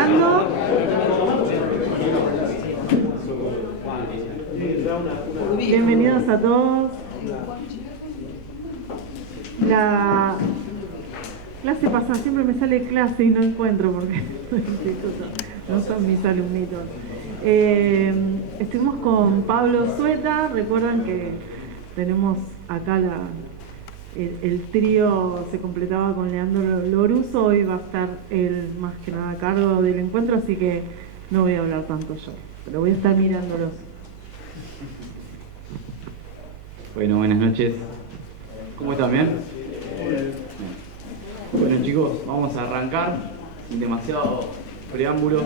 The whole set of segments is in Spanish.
arrancando. Bienvenidos a todos. La clase pasada siempre me sale clase y no encuentro porque no son mis alumnitos. Estuvimos con Pablo Sueta. Recuerdan que tenemos acá el trío se completaba con Leandro Loruso. Hoy va a estar él más que nada a cargo del encuentro, así que no voy a hablar tanto yo, pero voy a estar mirándolos. Bueno, buenas noches. ¿Cómo están? ¿Bien? Bueno, chicos, vamos a arrancar sin demasiado preámbulo.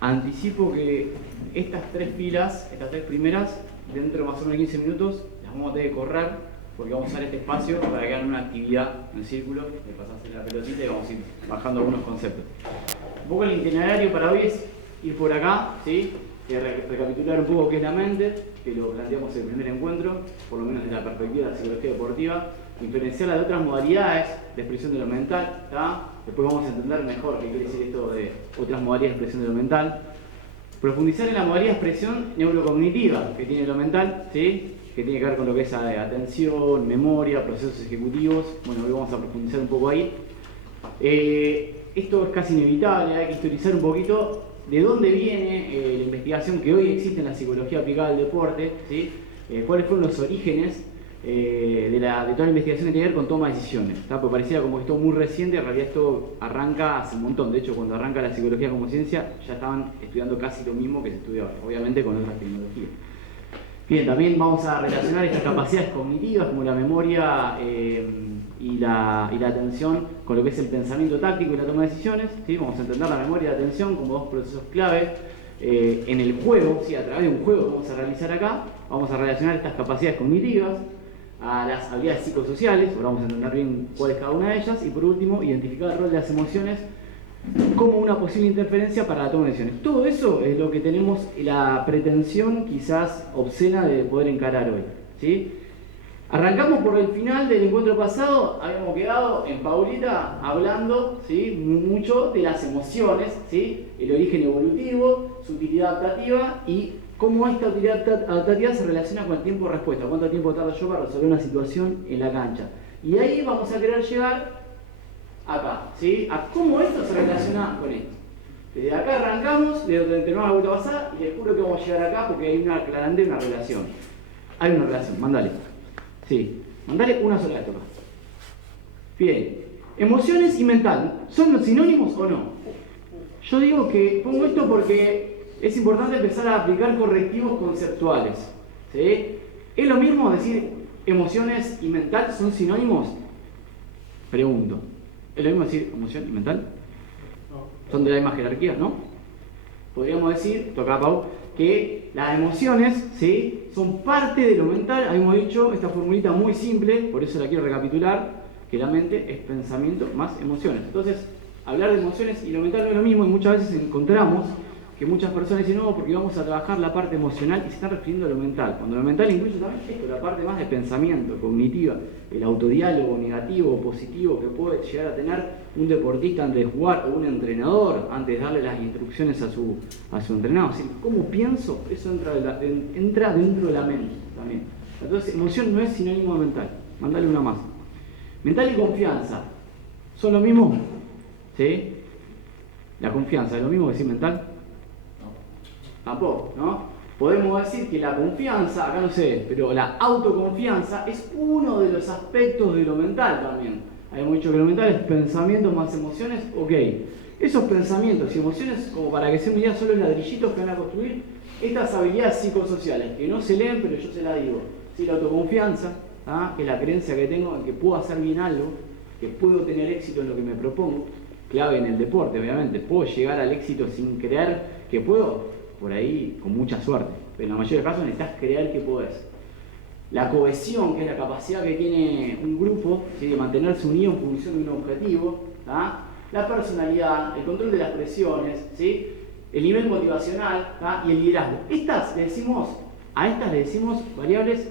Anticipo que estas tres primeras, dentro de más o menos 15 minutos, las vamos a tener que correr porque vamos a usar este espacio para que hagan una actividad en círculo, le pasás la pelotita y vamos a ir bajando algunos conceptos. Un poco el itinerario para hoy es ir por acá, ¿sí? Recapitular un poco qué es la mente, que lo planteamos en el primer encuentro, por lo menos desde la perspectiva de la psicología deportiva, diferenciarla de otras modalidades de expresión de lo mental, ¿tá? Después vamos a entender mejor qué quiere decir esto de otras modalidades de expresión de lo mental. Profundizar en la modalidad de expresión neurocognitiva que tiene lo mental, ¿sí? Que tiene que ver con lo que es atención, memoria, procesos ejecutivos. Bueno, hoy vamos a profundizar un poco ahí. Esto es casi inevitable, hay que historizar un poquito de dónde viene la investigación que hoy existe en la psicología aplicada al deporte, ¿sí? Cuáles fueron los orígenes de toda la investigación que tiene que ver con toma de decisiones, ¿tá? Porque parecía como que esto muy reciente, en realidad esto arranca hace un montón. De hecho, cuando arranca la psicología como ciencia, ya estaban estudiando casi lo mismo que se estudia ahora, obviamente con otras tecnologías. Bien, también vamos a relacionar estas capacidades cognitivas como la memoria y la atención con lo que es el pensamiento táctico y la toma de decisiones, ¿sí? Vamos a entender la memoria y la atención como dos procesos clave en el juego, ¿sí? A través de un juego que vamos a realizar acá. Vamos a relacionar estas capacidades cognitivas a las habilidades psicosociales, ahora vamos a entender bien cuál es cada una de ellas, y por último, identificar el rol de las emociones como una posible interferencia para la toma de decisiones. Todo eso es lo que tenemos la pretensión quizás obscena de poder encarar hoy, ¿sí? Arrancamos por el final del encuentro pasado, habíamos quedado en Paulita hablando, ¿sí? Mucho de las emociones, ¿sí? El origen evolutivo, su utilidad adaptativa y cómo esta utilidad adaptativa se relaciona con el tiempo de respuesta, cuánto tiempo tardo yo para resolver una situación en la cancha. Y ahí vamos a querer llegar acá, ¿sí? A cómo esto se relaciona con esto. Desde acá arrancamos, de donde terminamos la vuelta pasada, y les juro que vamos a llegar acá porque hay una relación. Hay una relación, mandale. Sí, mandale una sola vez, toca. Bien, emociones y mental, ¿son sinónimos o no? Yo digo que pongo esto porque es importante empezar a aplicar correctivos conceptuales, ¿sí? ¿Es lo mismo decir emociones y mental son sinónimos? Pregunto. ¿Es lo mismo decir emoción y mental? Son de la misma jerarquía, ¿no? Podríamos decir, toca Pau, que las emociones, ¿sí? Son parte de lo mental. Habíamos dicho esta formulita muy simple, por eso la quiero recapitular, que la mente es pensamiento más emociones. Entonces, hablar de emociones y lo mental no es lo mismo, y muchas veces encontramos que muchas personas dicen, no, porque vamos a trabajar la parte emocional y se están refiriendo a lo mental. Cuando lo mental incluye también esto, la parte más de pensamiento, cognitiva, el autodiálogo negativo o positivo que puede llegar a tener un deportista antes de jugar o un entrenador antes de darle las instrucciones a su entrenador. Es decir, ¿cómo pienso? Eso entra dentro de la mente también. Entonces, emoción no es sinónimo de mental. Mandale una más. Mental y confianza, ¿son lo mismo? ¿Sí? ¿La confianza es lo mismo que decir mental? Tampoco, ¿no? Podemos decir que la confianza, acá no sé, pero la autoconfianza es uno de los aspectos de lo mental también. Habíamos dicho que lo mental es pensamiento más emociones, ok. Esos pensamientos y emociones, como para que se me digan, son los ladrillitos que van a construir estas habilidades psicosociales, que no se leen, pero yo se las digo. ¿Sí? La autoconfianza, ¿ah? Que es la creencia que tengo en que puedo hacer bien algo, que puedo tener éxito en lo que me propongo, clave en el deporte, obviamente. Puedo llegar al éxito sin creer que puedo, por ahí con mucha suerte, pero en la mayoría de los casos necesitas creer que podés. La cohesión, que es la capacidad que tiene un grupo, ¿sí? De mantenerse unido en función de un objetivo, ¿tá? La personalidad, el control de las presiones, ¿sí? El nivel motivacional, ¿tá? Y el liderazgo. A estas le decimos variables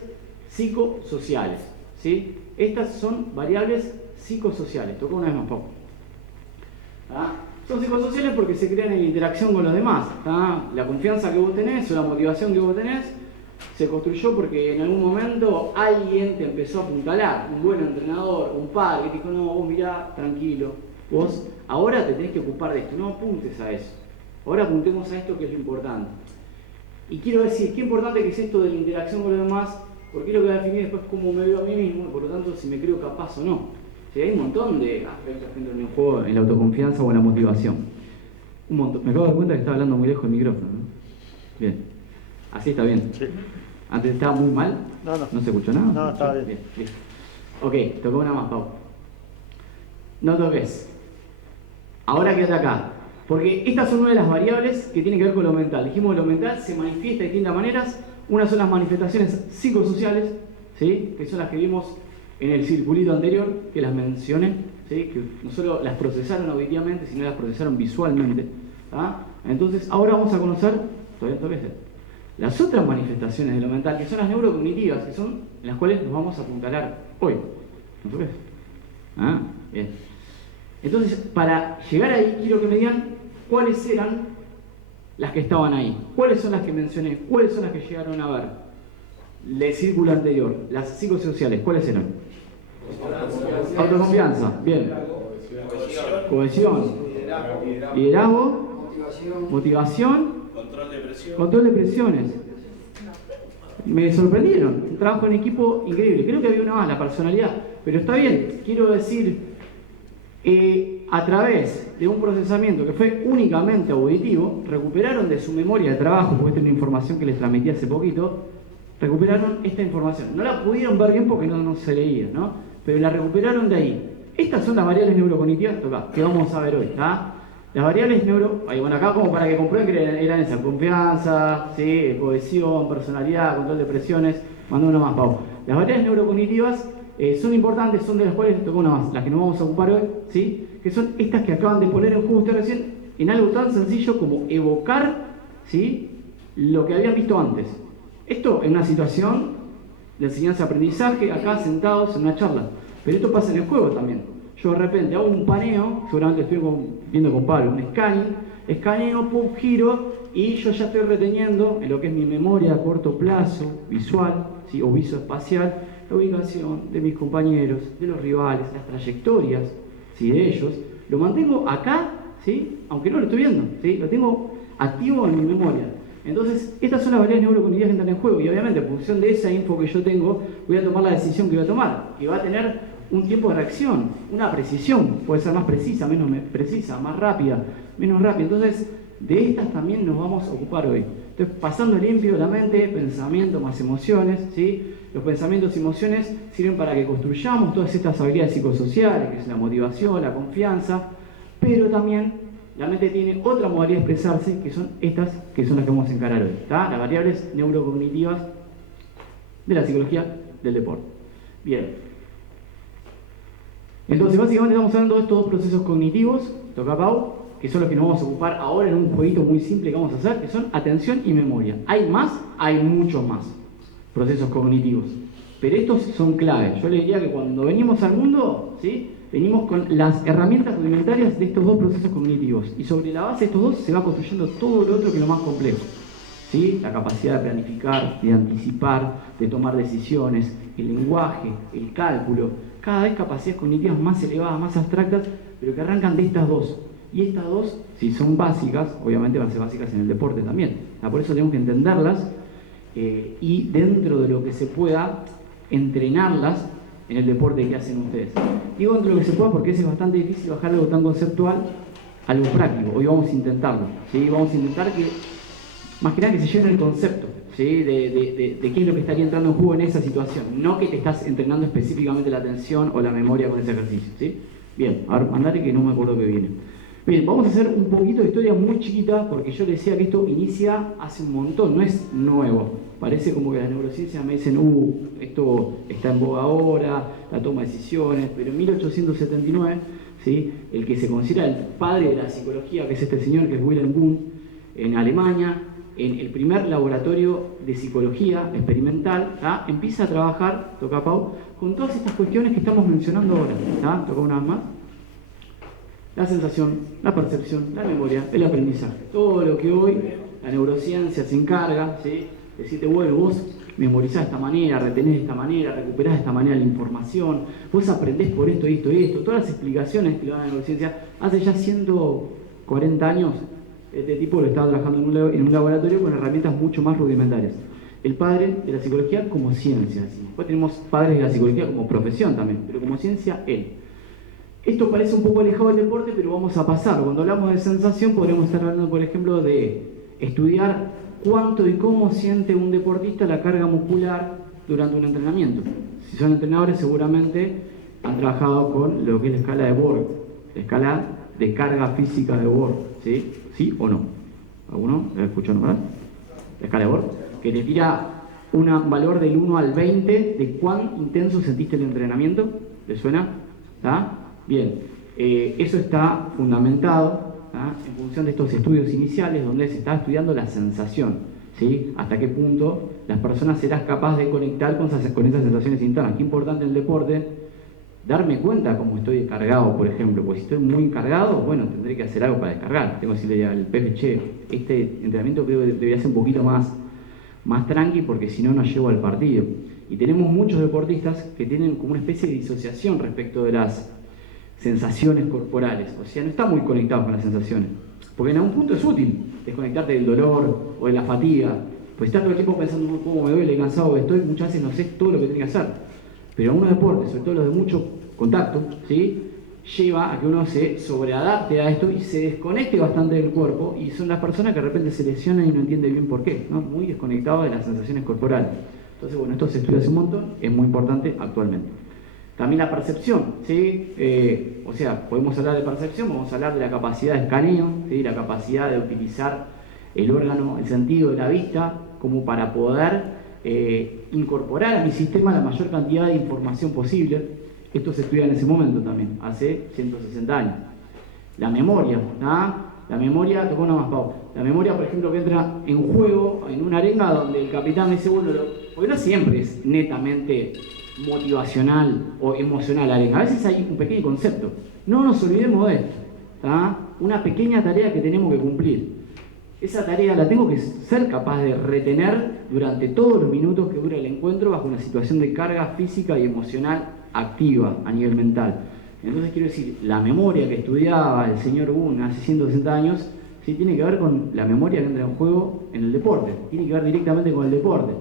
psicosociales, ¿sí? Estas son variables psicosociales. Tocó una vez más, Pau. ¿tá? Son psicosociales porque se crean en interacción con los demás. ¿Tá? La confianza que vos tenés o la motivación que vos tenés se construyó porque en algún momento alguien te empezó a apuntalar, un buen entrenador, un padre que te dijo, no, vos mirá, tranquilo, vos ahora te tenés que ocupar de esto, no apuntes a eso, ahora apuntemos a esto que es lo importante. Y quiero decir, qué importante que es esto de la interacción con los demás, porque es lo que va a definir después cómo me veo a mí mismo, y por lo tanto si me creo capaz o no. O sea, hay un montón de aspectos que entran en juego en la autoconfianza o en la motivación. Un montón. Me acabo de dar cuenta que estaba hablando muy lejos del micrófono, ¿no? Bien. Así está bien. Sí. Antes estaba muy mal. No se escuchó nada. No, estaba bien. Bien. Ok, tocó una más, Pau. No toques. Ahora quédate acá. Porque estas son una de las variables que tienen que ver con lo mental. Dijimos que lo mental se manifiesta de distintas maneras. Unas son las manifestaciones psicosociales, ¿sí? Que son las que vimos en el circulito anterior, que las mencioné, ¿sí? Que no solo las procesaron auditivamente, sino las procesaron visualmente. ¿Tá? Entonces, ahora vamos a conocer, todavía no toques, las otras manifestaciones de lo mental, que son las neurocognitivas, que son en las cuales nos vamos a apuntalar hoy. ¿No toques? Ah, bien. Entonces, para llegar ahí, quiero que me digan cuáles eran las que estaban ahí. ¿Cuáles son las que mencioné? ¿Cuáles son las que llegaron a ver? El círculo anterior, las psicosociales, ¿cuáles eran? Autoconfianza, bien. Cohesión. Liderazgo. Motivación. Control de presiones. Me sorprendieron. Un trabajo en equipo increíble. Creo que había una más, la personalidad. Pero está bien, quiero decir... a través de un procesamiento que fue únicamente auditivo, recuperaron de su memoria de trabajo, porque esta es una información que les transmití hace poquito, recuperaron esta información. No la pudieron ver bien porque no se leía, ¿no? Pero la recuperaron de ahí. Estas son las variables neurocognitivas que vamos a ver hoy, ¿tá? Las variables bueno, acá como para que comprueben que eran esas, confianza, ¿sí? Cohesión, personalidad, control de presiones, mandó una más, Pau. Las variables neurocognitivas son importantes, son de las cuales tocó una más, las que nos vamos a ocupar hoy, ¿sí? Que son estas que acaban de poner en juego ustedes recién, en algo tan sencillo como evocar, ¿sí? Lo que habían visto antes. Esto en una situación de enseñanza-aprendizaje, acá sentados en una charla, pero esto pasa en el juego también. Yo de repente hago un paneo, seguramente estoy viendo con Pablo, un escaneo, pum, giro, y yo ya estoy reteniendo en lo que es mi memoria a corto plazo, visual, ¿sí? O visoespacial, la ubicación de mis compañeros, de los rivales, las trayectorias, ¿sí? De ellos, lo mantengo acá, ¿sí? Aunque no lo estoy viendo, ¿sí? Lo tengo activo en mi memoria. Entonces, estas son las variables neurocognitivas que entran en juego y obviamente en función de esa info que yo tengo, voy a tomar la decisión que voy a tomar, que va a tener un tiempo de reacción, una precisión, puede ser más precisa, menos precisa, más rápida, menos rápida. Entonces, de estas también nos vamos a ocupar hoy. Entonces, pasando limpio la mente, pensamiento más emociones, ¿sí? Los pensamientos y emociones sirven para que construyamos todas estas habilidades psicosociales, que es la motivación, la confianza, pero también la mente tiene otra modalidad de expresarse, que son estas, que son las que vamos a encarar hoy, ¿tá? Las variables neurocognitivas de la psicología del deporte. Bien. Entonces, básicamente estamos hablando de estos dos procesos cognitivos, toca Pau, que son los que nos vamos a ocupar ahora en un jueguito muy simple que vamos a hacer, que son atención y memoria. ¿Hay más? Hay muchos más procesos cognitivos, pero estos son claves. Yo les diría que cuando venimos al mundo, ¿sí? Venimos con las herramientas rudimentarias de estos dos procesos cognitivos, y sobre la base de estos dos se va construyendo todo lo otro que es lo más complejo, ¿sí? La capacidad de planificar, de anticipar, de tomar decisiones, el lenguaje, el cálculo, cada vez capacidades cognitivas más elevadas, más abstractas, pero que arrancan de estas dos. Y estas dos, si son básicas, obviamente van a ser básicas en el deporte también. Por eso tenemos que entenderlas y dentro de lo que se pueda, entrenarlas en el deporte que hacen ustedes. Digo dentro de lo que se pueda porque es bastante difícil bajar algo tan conceptual a algo práctico. Hoy vamos a intentarlo, ¿sí? Vamos a intentar que, más que nada, que se lleve el concepto, ¿sí? de qué es lo que estaría entrando en juego en esa situación. No que te estás entrenando específicamente la atención o la memoria con ese ejercicio, ¿sí? Bien, a ver, mandate que no me acuerdo que viene. Bien, vamos a hacer un poquito de historia muy chiquita porque yo les decía que esto inicia hace un montón, no es nuevo. Parece como que las neurociencias me dicen, esto está en boga ahora, la toma de decisiones, pero en 1879, ¿sí? El que se considera el padre de la psicología, que es este señor, que es Wilhelm Wundt, en Alemania, en el primer laboratorio de psicología experimental, ¿tá? Empieza a trabajar, toca Pau, con todas estas cuestiones que estamos mencionando ahora, ¿tá? Toca una vez más. la sensación, la percepción, la memoria, el aprendizaje. Todo lo que hoy la neurociencia se encarga, ¿sí? Decirte, bueno, vos memorizás de esta manera, retenés de esta manera, recuperás de esta manera la información, vos aprendés por esto y esto y esto. Todas las explicaciones que le dan a la neurociencia, hace ya 140 años, este tipo lo estaba trabajando en un laboratorio con herramientas mucho más rudimentarias. El padre de la psicología como ciencia. Después tenemos padres de la psicología como profesión también, pero como ciencia, él. Esto parece un poco alejado del deporte, pero vamos a pasarlo. Cuando hablamos de sensación, podríamos estar hablando, por ejemplo, de estudiar cuánto y cómo siente un deportista la carga muscular durante un entrenamiento. Si son entrenadores, seguramente han trabajado con lo que es la escala de Borg, la escala de carga física de Borg, ¿sí? ¿Sí o no? ¿Alguno la escuchó nombrar? La escala de Borg, que te tira un valor del 1 al 20 de cuán intenso sentiste el entrenamiento. ¿Le suena? ¿Está? Bien, eso está fundamentado, ¿tá?, en función de estos estudios iniciales donde se está estudiando la sensación, ¿sí? Hasta qué punto las personas serán capaces de conectar con esas sensaciones internas. Qué importante en el deporte darme cuenta cómo estoy descargado, por ejemplo, pues si estoy muy cargado, bueno, tendré que hacer algo para descargar. Tengo que decirle al jefe, che, este entrenamiento creo que debería ser un poquito más tranqui porque si no, no llego al partido. Y tenemos muchos deportistas que tienen como una especie de disociación respecto de las sensaciones corporales, o sea, no está muy conectado con las sensaciones, porque en algún punto es útil desconectarte del dolor o de la fatiga, pues estás todo el tiempo pensando cómo me duele, cansado estoy, muchas veces no sé todo lo que tengo que hacer, pero algunos deportes, sobre todo los de mucho contacto, ¿sí?, lleva a que uno se sobreadapte a esto y se desconecte bastante del cuerpo, y son las personas que de repente se lesionan y no entienden bien por qué, ¿no? Muy desconectados de las sensaciones corporales. Entonces, bueno, esto se estudia hace un montón, es muy importante actualmente. También la percepción, ¿sí? O sea, podemos hablar de percepción, vamos a hablar de la capacidad de escaneo, ¿sí?, la capacidad de utilizar el órgano, el sentido de la vista, como para poder incorporar a mi sistema la mayor cantidad de información posible. Esto se estudia en ese momento también, hace 160 años. La memoria, ¿ah? La memoria, tocó una más, Pau. La memoria, por ejemplo, que entra en juego en una arenga donde el capitán dice, bueno, porque no siempre es netamente motivacional o emocional la arenga, a veces hay un pequeño concepto. No nos olvidemos de esto, ¿tá? Una pequeña tarea que tenemos que cumplir. Esa tarea la tengo que ser capaz de retener durante todos los minutos que dura el encuentro bajo una situación de carga física y emocional activa a nivel mental. Entonces quiero decir, la memoria que estudiaba el señor Boone hace 160 años, sí tiene que ver con la memoria que entra en juego en el deporte, tiene que ver directamente con el deporte.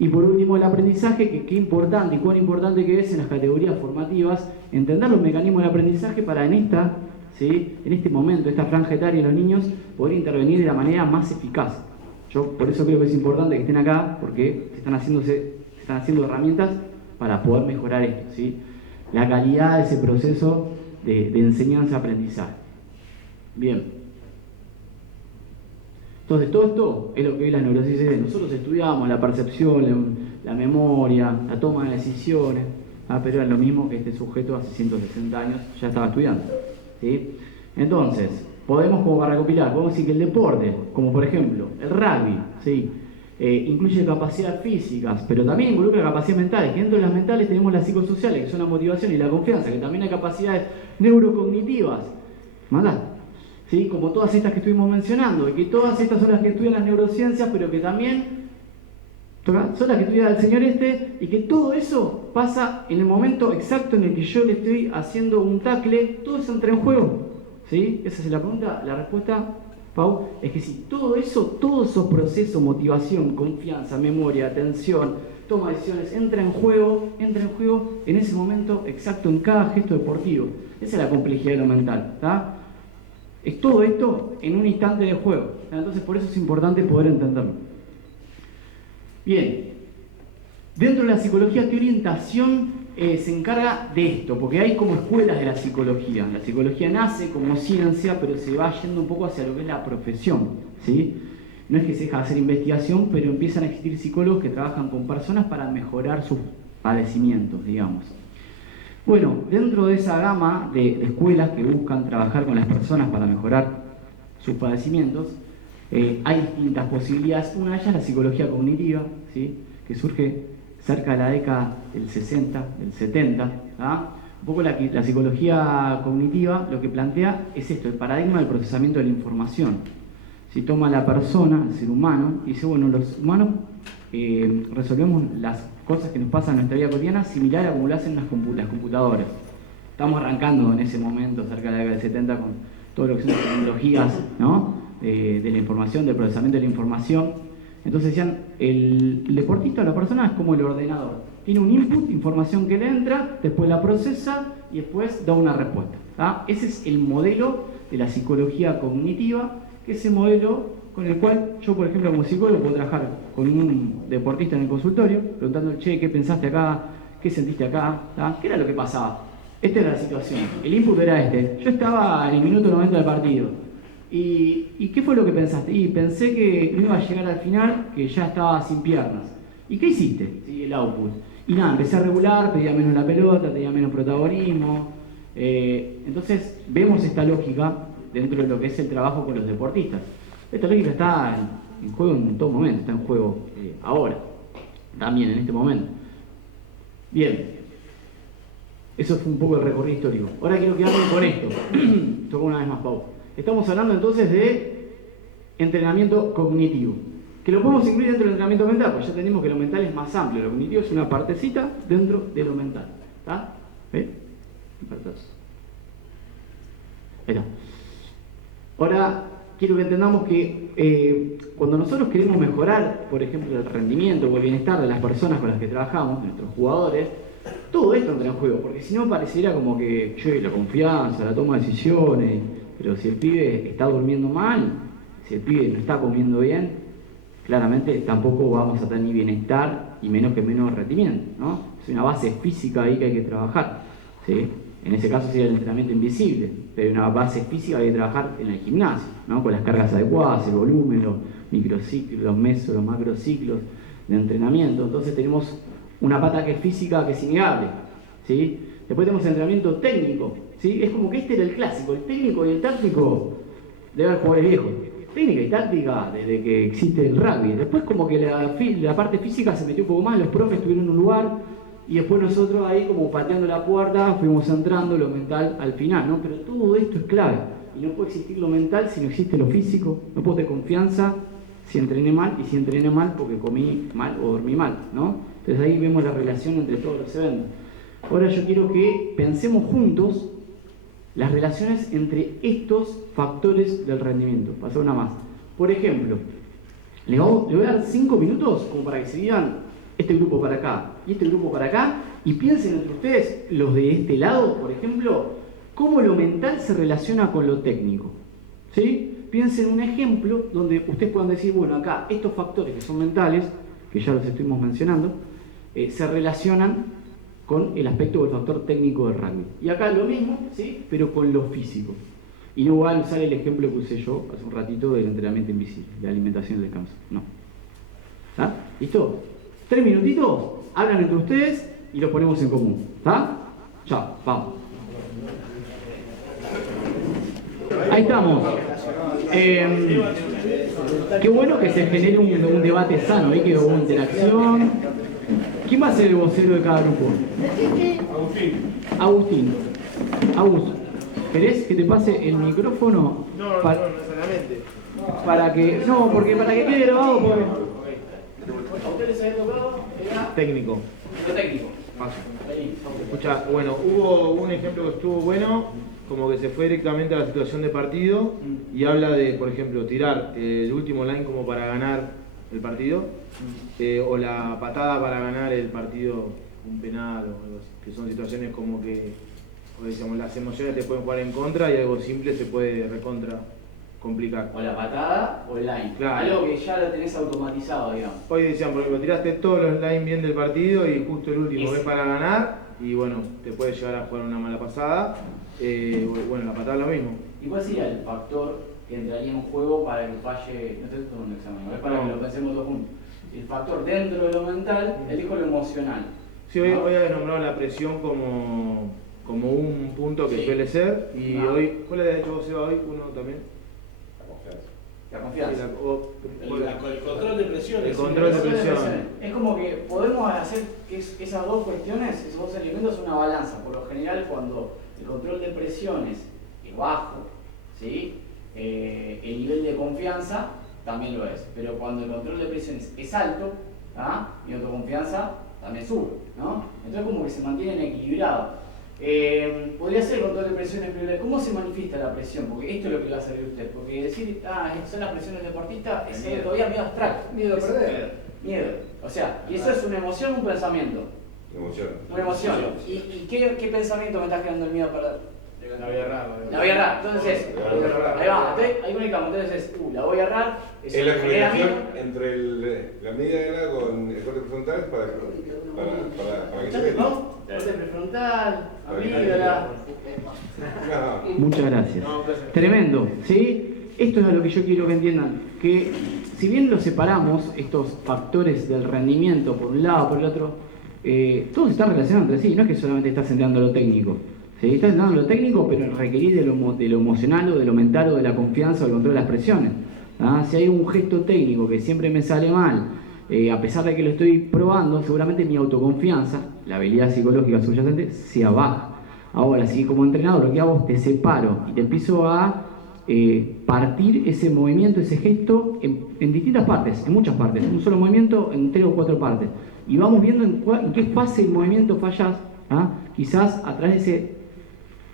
Y por último, el aprendizaje, que qué importante y cuán importante que es en las categorías formativas, entender los mecanismos del aprendizaje para en este momento, esta franja etaria de los niños, poder intervenir de la manera más eficaz. Yo por eso creo que es importante que estén acá, porque se están haciendo herramientas para poder mejorar esto, ¿sí?, la calidad de ese proceso de enseñanza-aprendizaje. Bien. Entonces, todo esto es lo que hoy la neurociencia dice. Nosotros estudiamos la percepción, la memoria, la toma de decisiones, pero es lo mismo que este sujeto hace 160 años ya estaba estudiando, ¿sí? Entonces, podemos, como para recopilar, podemos decir que el deporte, como por ejemplo el rugby, ¿sí?, incluye capacidades físicas, pero también involucra capacidades mentales, que dentro de las mentales tenemos las psicosociales, que son la motivación y la confianza, que también hay capacidades neurocognitivas, ¿verdad?, ¿sí?, como todas estas que estuvimos mencionando, y que todas estas son las que estudian las neurociencias, pero que también son las que estudia el señor y que todo eso pasa en el momento exacto en el que yo le estoy haciendo un tackle, todo eso entra en juego, ¿sí? Esa es la pregunta. La respuesta, Pau, es que si todo eso, todos esos procesos, motivación, confianza, memoria, atención, toma de decisiones, entra en juego en ese momento exacto en cada gesto deportivo. Esa es la complejidad de lo mental, ¿está? Es todo esto en un instante de juego. Entonces, por eso es importante poder entenderlo. Bien, dentro de la psicología, ¿qué orientación se encarga de esto? Porque hay como escuelas de la psicología. La psicología nace como ciencia, pero se va yendo un poco hacia lo que es la profesión, ¿sí? No es que se deja de hacer investigación, pero empiezan a existir psicólogos que trabajan con personas para mejorar sus padecimientos, digamos. Bueno, dentro de esa gama de escuelas que buscan trabajar con las personas para mejorar sus padecimientos, hay distintas posibilidades. Una de ellas es la psicología cognitiva, ¿sí?, que surge cerca de la década del 60, del 70, ¿ah?, Un poco la psicología cognitiva lo que plantea es esto, el paradigma del procesamiento de la información. Si toma a la persona, el ser humano, y dice, bueno, los humanos resolvemos las cosas que nos pasan en nuestra vida cotidiana similar a como lo hacen las computadoras. Estamos arrancando en ese momento, cerca de la década del 70, con todo lo que son las tecnologías, ¿no? De la información, del procesamiento de la información. Entonces decían, el deportista o la persona es como el ordenador. Tiene un input, información que le entra, después la procesa y después da una respuesta. ¿Tá? Ese es el modelo de la psicología cognitiva, que es el modelo con el cual yo, por ejemplo, como psicólogo, puedo trabajar con un deportista en el consultorio, preguntando, che, ¿qué pensaste acá? ¿Qué sentiste acá? ¿Tá? ¿Qué era lo que pasaba? Esta era la situación. El input era este. Yo estaba en el minuto 90 del partido. ¿Y qué fue lo que pensaste? Y pensé que no iba a llegar al final, que ya estaba sin piernas. ¿Y qué hiciste? Sí, el output. Y nada, empecé a regular, pedía menos la pelota, tenía menos protagonismo. Entonces, vemos esta lógica dentro de lo que es el trabajo con los deportistas. Esta lógica está en juego en todo momento, está en juego ahora, también en este momento. Bien, eso fue un poco el recorrido histórico. Ahora quiero quedarme con esto. Toco una vez más, Pau. Estamos hablando entonces de entrenamiento cognitivo, que lo podemos incluir dentro del entrenamiento mental, porque ya tenemos que lo mental es más amplio, lo cognitivo es una partecita dentro de lo mental. ¿Está? ¿Ves? Ahí está. Ahora, quiero que entendamos que cuando nosotros queremos mejorar, por ejemplo, el rendimiento o el bienestar de las personas con las que trabajamos, nuestros jugadores, todo esto entra en juego, porque si no pareciera como que, che, la confianza, la toma de decisiones, pero si el pibe está durmiendo mal, si el pibe no está comiendo bien, claramente tampoco vamos a tener ni bienestar y menos rendimiento, ¿no? Es una base física ahí que hay que trabajar, ¿sí? En ese caso sería el entrenamiento invisible, pero una base física hay que trabajar en el gimnasio, ¿no? Con las cargas adecuadas, el volumen, los microciclos, los mesos, los macrociclos de entrenamiento. Entonces tenemos una pata que es física, que es innegable, ¿sí? Después tenemos entrenamiento técnico, ¿sí? Es como que este era el clásico, el técnico y el táctico debe haber jugadores viejos. Técnica y táctica desde que existe el rugby. Después como que la parte física se metió un poco más, los profes tuvieron un lugar y después nosotros ahí como pateando la puerta fuimos entrando lo mental al final, ¿no? Pero todo esto es clave y no puede existir lo mental si no existe lo físico. No puedo tener confianza si entrené mal y si entrené mal porque comí mal o dormí mal, ¿no? Entonces ahí vemos la relación entre todos los eventos. Ahora yo quiero que pensemos juntos las relaciones entre estos factores del rendimiento. Pasó una más. Por ejemplo, le voy a dar 5 minutos como para que se digan este grupo para acá y este grupo para acá y piensen entre ustedes, los de este lado, por ejemplo, cómo lo mental se relaciona con lo técnico. ¿Sí? Piensen un ejemplo donde ustedes puedan decir, bueno, acá estos factores que son mentales, que ya los estuvimos mencionando, se relacionan con el aspecto del factor técnico del rugby. Y acá lo mismo, ¿sí? Pero con lo físico. Y no voy a usar el ejemplo que usé yo hace un ratito del entrenamiento invisible, de alimentación y descanso. No. ¿Está? ¿Listo? 3 minutitos, hablan entre ustedes y los ponemos en común. ¿Está? Chao, vamos. Ahí estamos. Qué bueno que se genere un debate sano, ¿eh? Que hubo interacción. ¿Quién va a ser el vocero de cada grupo? Agustín. Agustín. ¿Querés que te pase el micrófono? No necesariamente. Porque para que quede grabado. ¿A usted les había tocado? Técnico. Lo técnico. Escucha, bueno, hubo un ejemplo que estuvo bueno, como que se fue directamente a la situación de partido y habla de, por ejemplo, tirar el último line como para ganar el partido, o la patada para ganar el partido, un penal, o algo así, que son situaciones como que, como decíamos, las emociones te pueden jugar en contra y algo simple se puede recontra complicar. O la patada o el line. Claro. Algo que ya lo tenés automatizado, digamos. Hoy decían, por ejemplo, tiraste todos los lines bien del partido y justo el último es para ganar y bueno, te puede llegar a jugar una mala pasada. Bueno, la patada es lo mismo. ¿Y cuál sería el factor que entraría en juego para que falle? No estoy tomando un examen, es para que lo pensemos todos juntos. El factor dentro de lo mental, elijo lo emocional. Sí, hoy había nombrado la presión como un punto que suele ser y hoy, ¿cuál le ha hecho vos, Seba, hoy? Uno también. La confianza. El control de presiones. El control de presión. Es como que podemos hacer que esas dos cuestiones, esos dos elementos, son una balanza. Por lo general, cuando el control de presiones es bajo, ¿sí? El nivel de confianza también lo es. Pero cuando el control de presiones es alto, mi autoconfianza también sube, ¿no? Entonces como que se mantienen equilibrados. Podría ser control de presiones, pero ¿cómo se manifiesta la presión? Porque esto es lo que le va a servir a usted. Porque decir, son las presiones deportistas, es todavía medio abstracto. Miedo a perder. Miedo. O sea, y eso es una emoción o un pensamiento. Emoción. Una emoción. ¿Y qué pensamiento me está creando el miedo a perder? La voy a errar. La voy a errar. Entonces, ahí va. Ahí conectamos. Entonces, la voy a errar. Eso Es la me genera combinación miedo. entre la amígdala con el córtex frontal para que se vea. ¿No? Córtex prefrontal, amígdala. No. Muchas gracias. No, un placer. Tremendo, ¿sí? Esto es a lo que yo quiero que entiendan, que si bien los separamos, estos factores del rendimiento por un lado, por el otro, todos están relacionados entre sí, no es que solamente estás centrando lo técnico, ¿sí? Estás centrando lo técnico, pero en requerir de lo emocional o de lo mental o de la confianza o del control de las presiones. Si hay un gesto técnico que siempre me sale mal, a pesar de que lo estoy probando, seguramente mi autoconfianza, la habilidad psicológica subyacente, se baja. Ahora, si como entrenador lo que hago es te separo y te empiezo a partir ese movimiento, ese gesto en distintas partes, en muchas partes, un solo movimiento en 3 o 4 partes. Y vamos viendo en qué fase del movimiento fallas, quizás a través de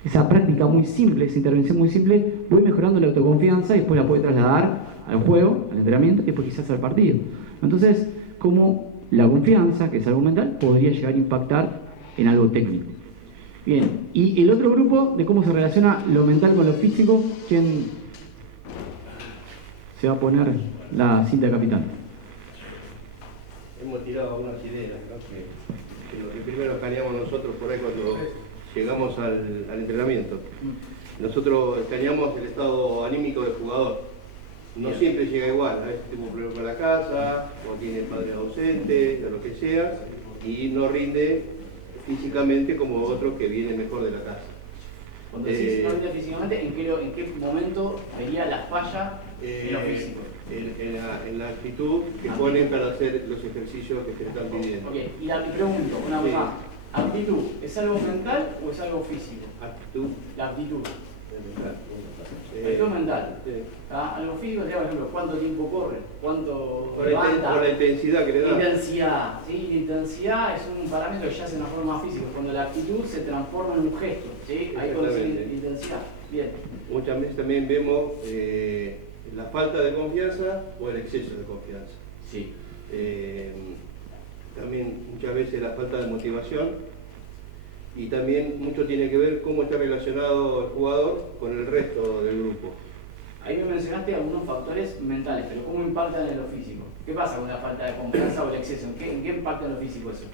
esa práctica muy simple, esa intervención muy simple, voy mejorando la autoconfianza y después la puedo trasladar al juego, al entrenamiento y después quizás al partido. Entonces, como la confianza, que es algo mental, podría llegar a impactar en algo técnico. Bien, y el otro grupo de cómo se relaciona lo mental con lo físico, ¿quién se va a poner la cinta de capitán? Hemos tirado unas ideas, ¿no? que lo que primero escaneamos nosotros por ahí cuando llegamos al entrenamiento. Nosotros escaneamos el estado anímico del jugador. No siempre llega igual, a veces tuvo problemas con la casa, o tiene padre ausente, o lo que sea, y no rinde físicamente como otro que viene mejor de la casa. Cuando decís no rinde físicamente, ¿en qué momento vería la falla en lo físico? En la actitud que ponen para hacer los ejercicios que se están pidiendo. Ok, y la pregunto, una vez más, ¿actitud es algo mental o es algo físico? Actitud La actitud. mental. Actitud mental. Sí. Algo físico sería, por ejemplo, cuánto tiempo corre, cuánto Por levanta. la intensidad que le da. Intensidad, ¿sí? La intensidad es un parámetro que ya se transforma más físico, cuando la actitud se transforma en un gesto, ¿sí? Ahí conoce Exactamente. intensidad. Bien. Muchas veces también vemos la falta de confianza o el exceso de confianza. Sí. También muchas veces la falta de motivación y también mucho tiene que ver cómo está relacionado el jugador con el resto del grupo. Ahí me mencionaste algunos factores mentales, pero ¿cómo impactan en lo físico? ¿Qué pasa con la falta de confianza o el exceso? ¿En qué impacta en lo físico eso?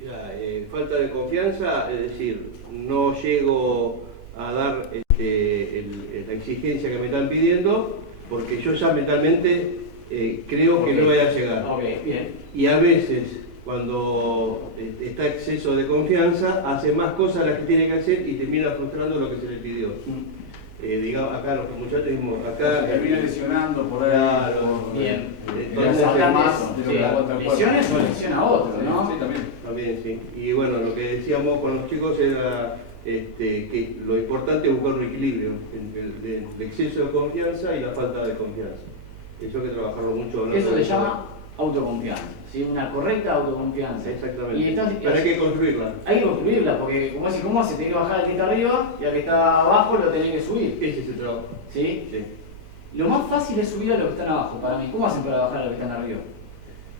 Mira, falta de confianza, es decir, no llego a dar la exigencia que me están pidiendo porque yo ya mentalmente creo que no voy a llegar. Ok, bien. Y a veces, cuando está exceso de confianza, hace más cosas las que tiene que hacer y termina frustrando lo que se le pidió. Digamos, acá los muchachos mismos, acá Termina lesionando por ahí. Claro, Bien. entonces, más de lo que aguanta el cuerpo. Lesiones o lesiona a otro, ¿no? Sí, también. también sí. Y bueno, lo que decíamos con los chicos era que lo importante es buscar un equilibrio entre el exceso de confianza y la falta de confianza. Eso hay que trabajarlo mucho. ¿No? Eso se llama autoconfianza, ¿sí? Una correcta autoconfianza. Exactamente. Y Pero hay que construirla. hay que construirla, porque como decís, ¿cómo hace? Tenés que bajar al que está arriba y al que está abajo lo tenés que subir. Ese es el trabajo. ¿Sí? Sí. Lo más fácil es subir a los que están abajo, para mí. ¿Cómo hacen para bajar a los que están arriba?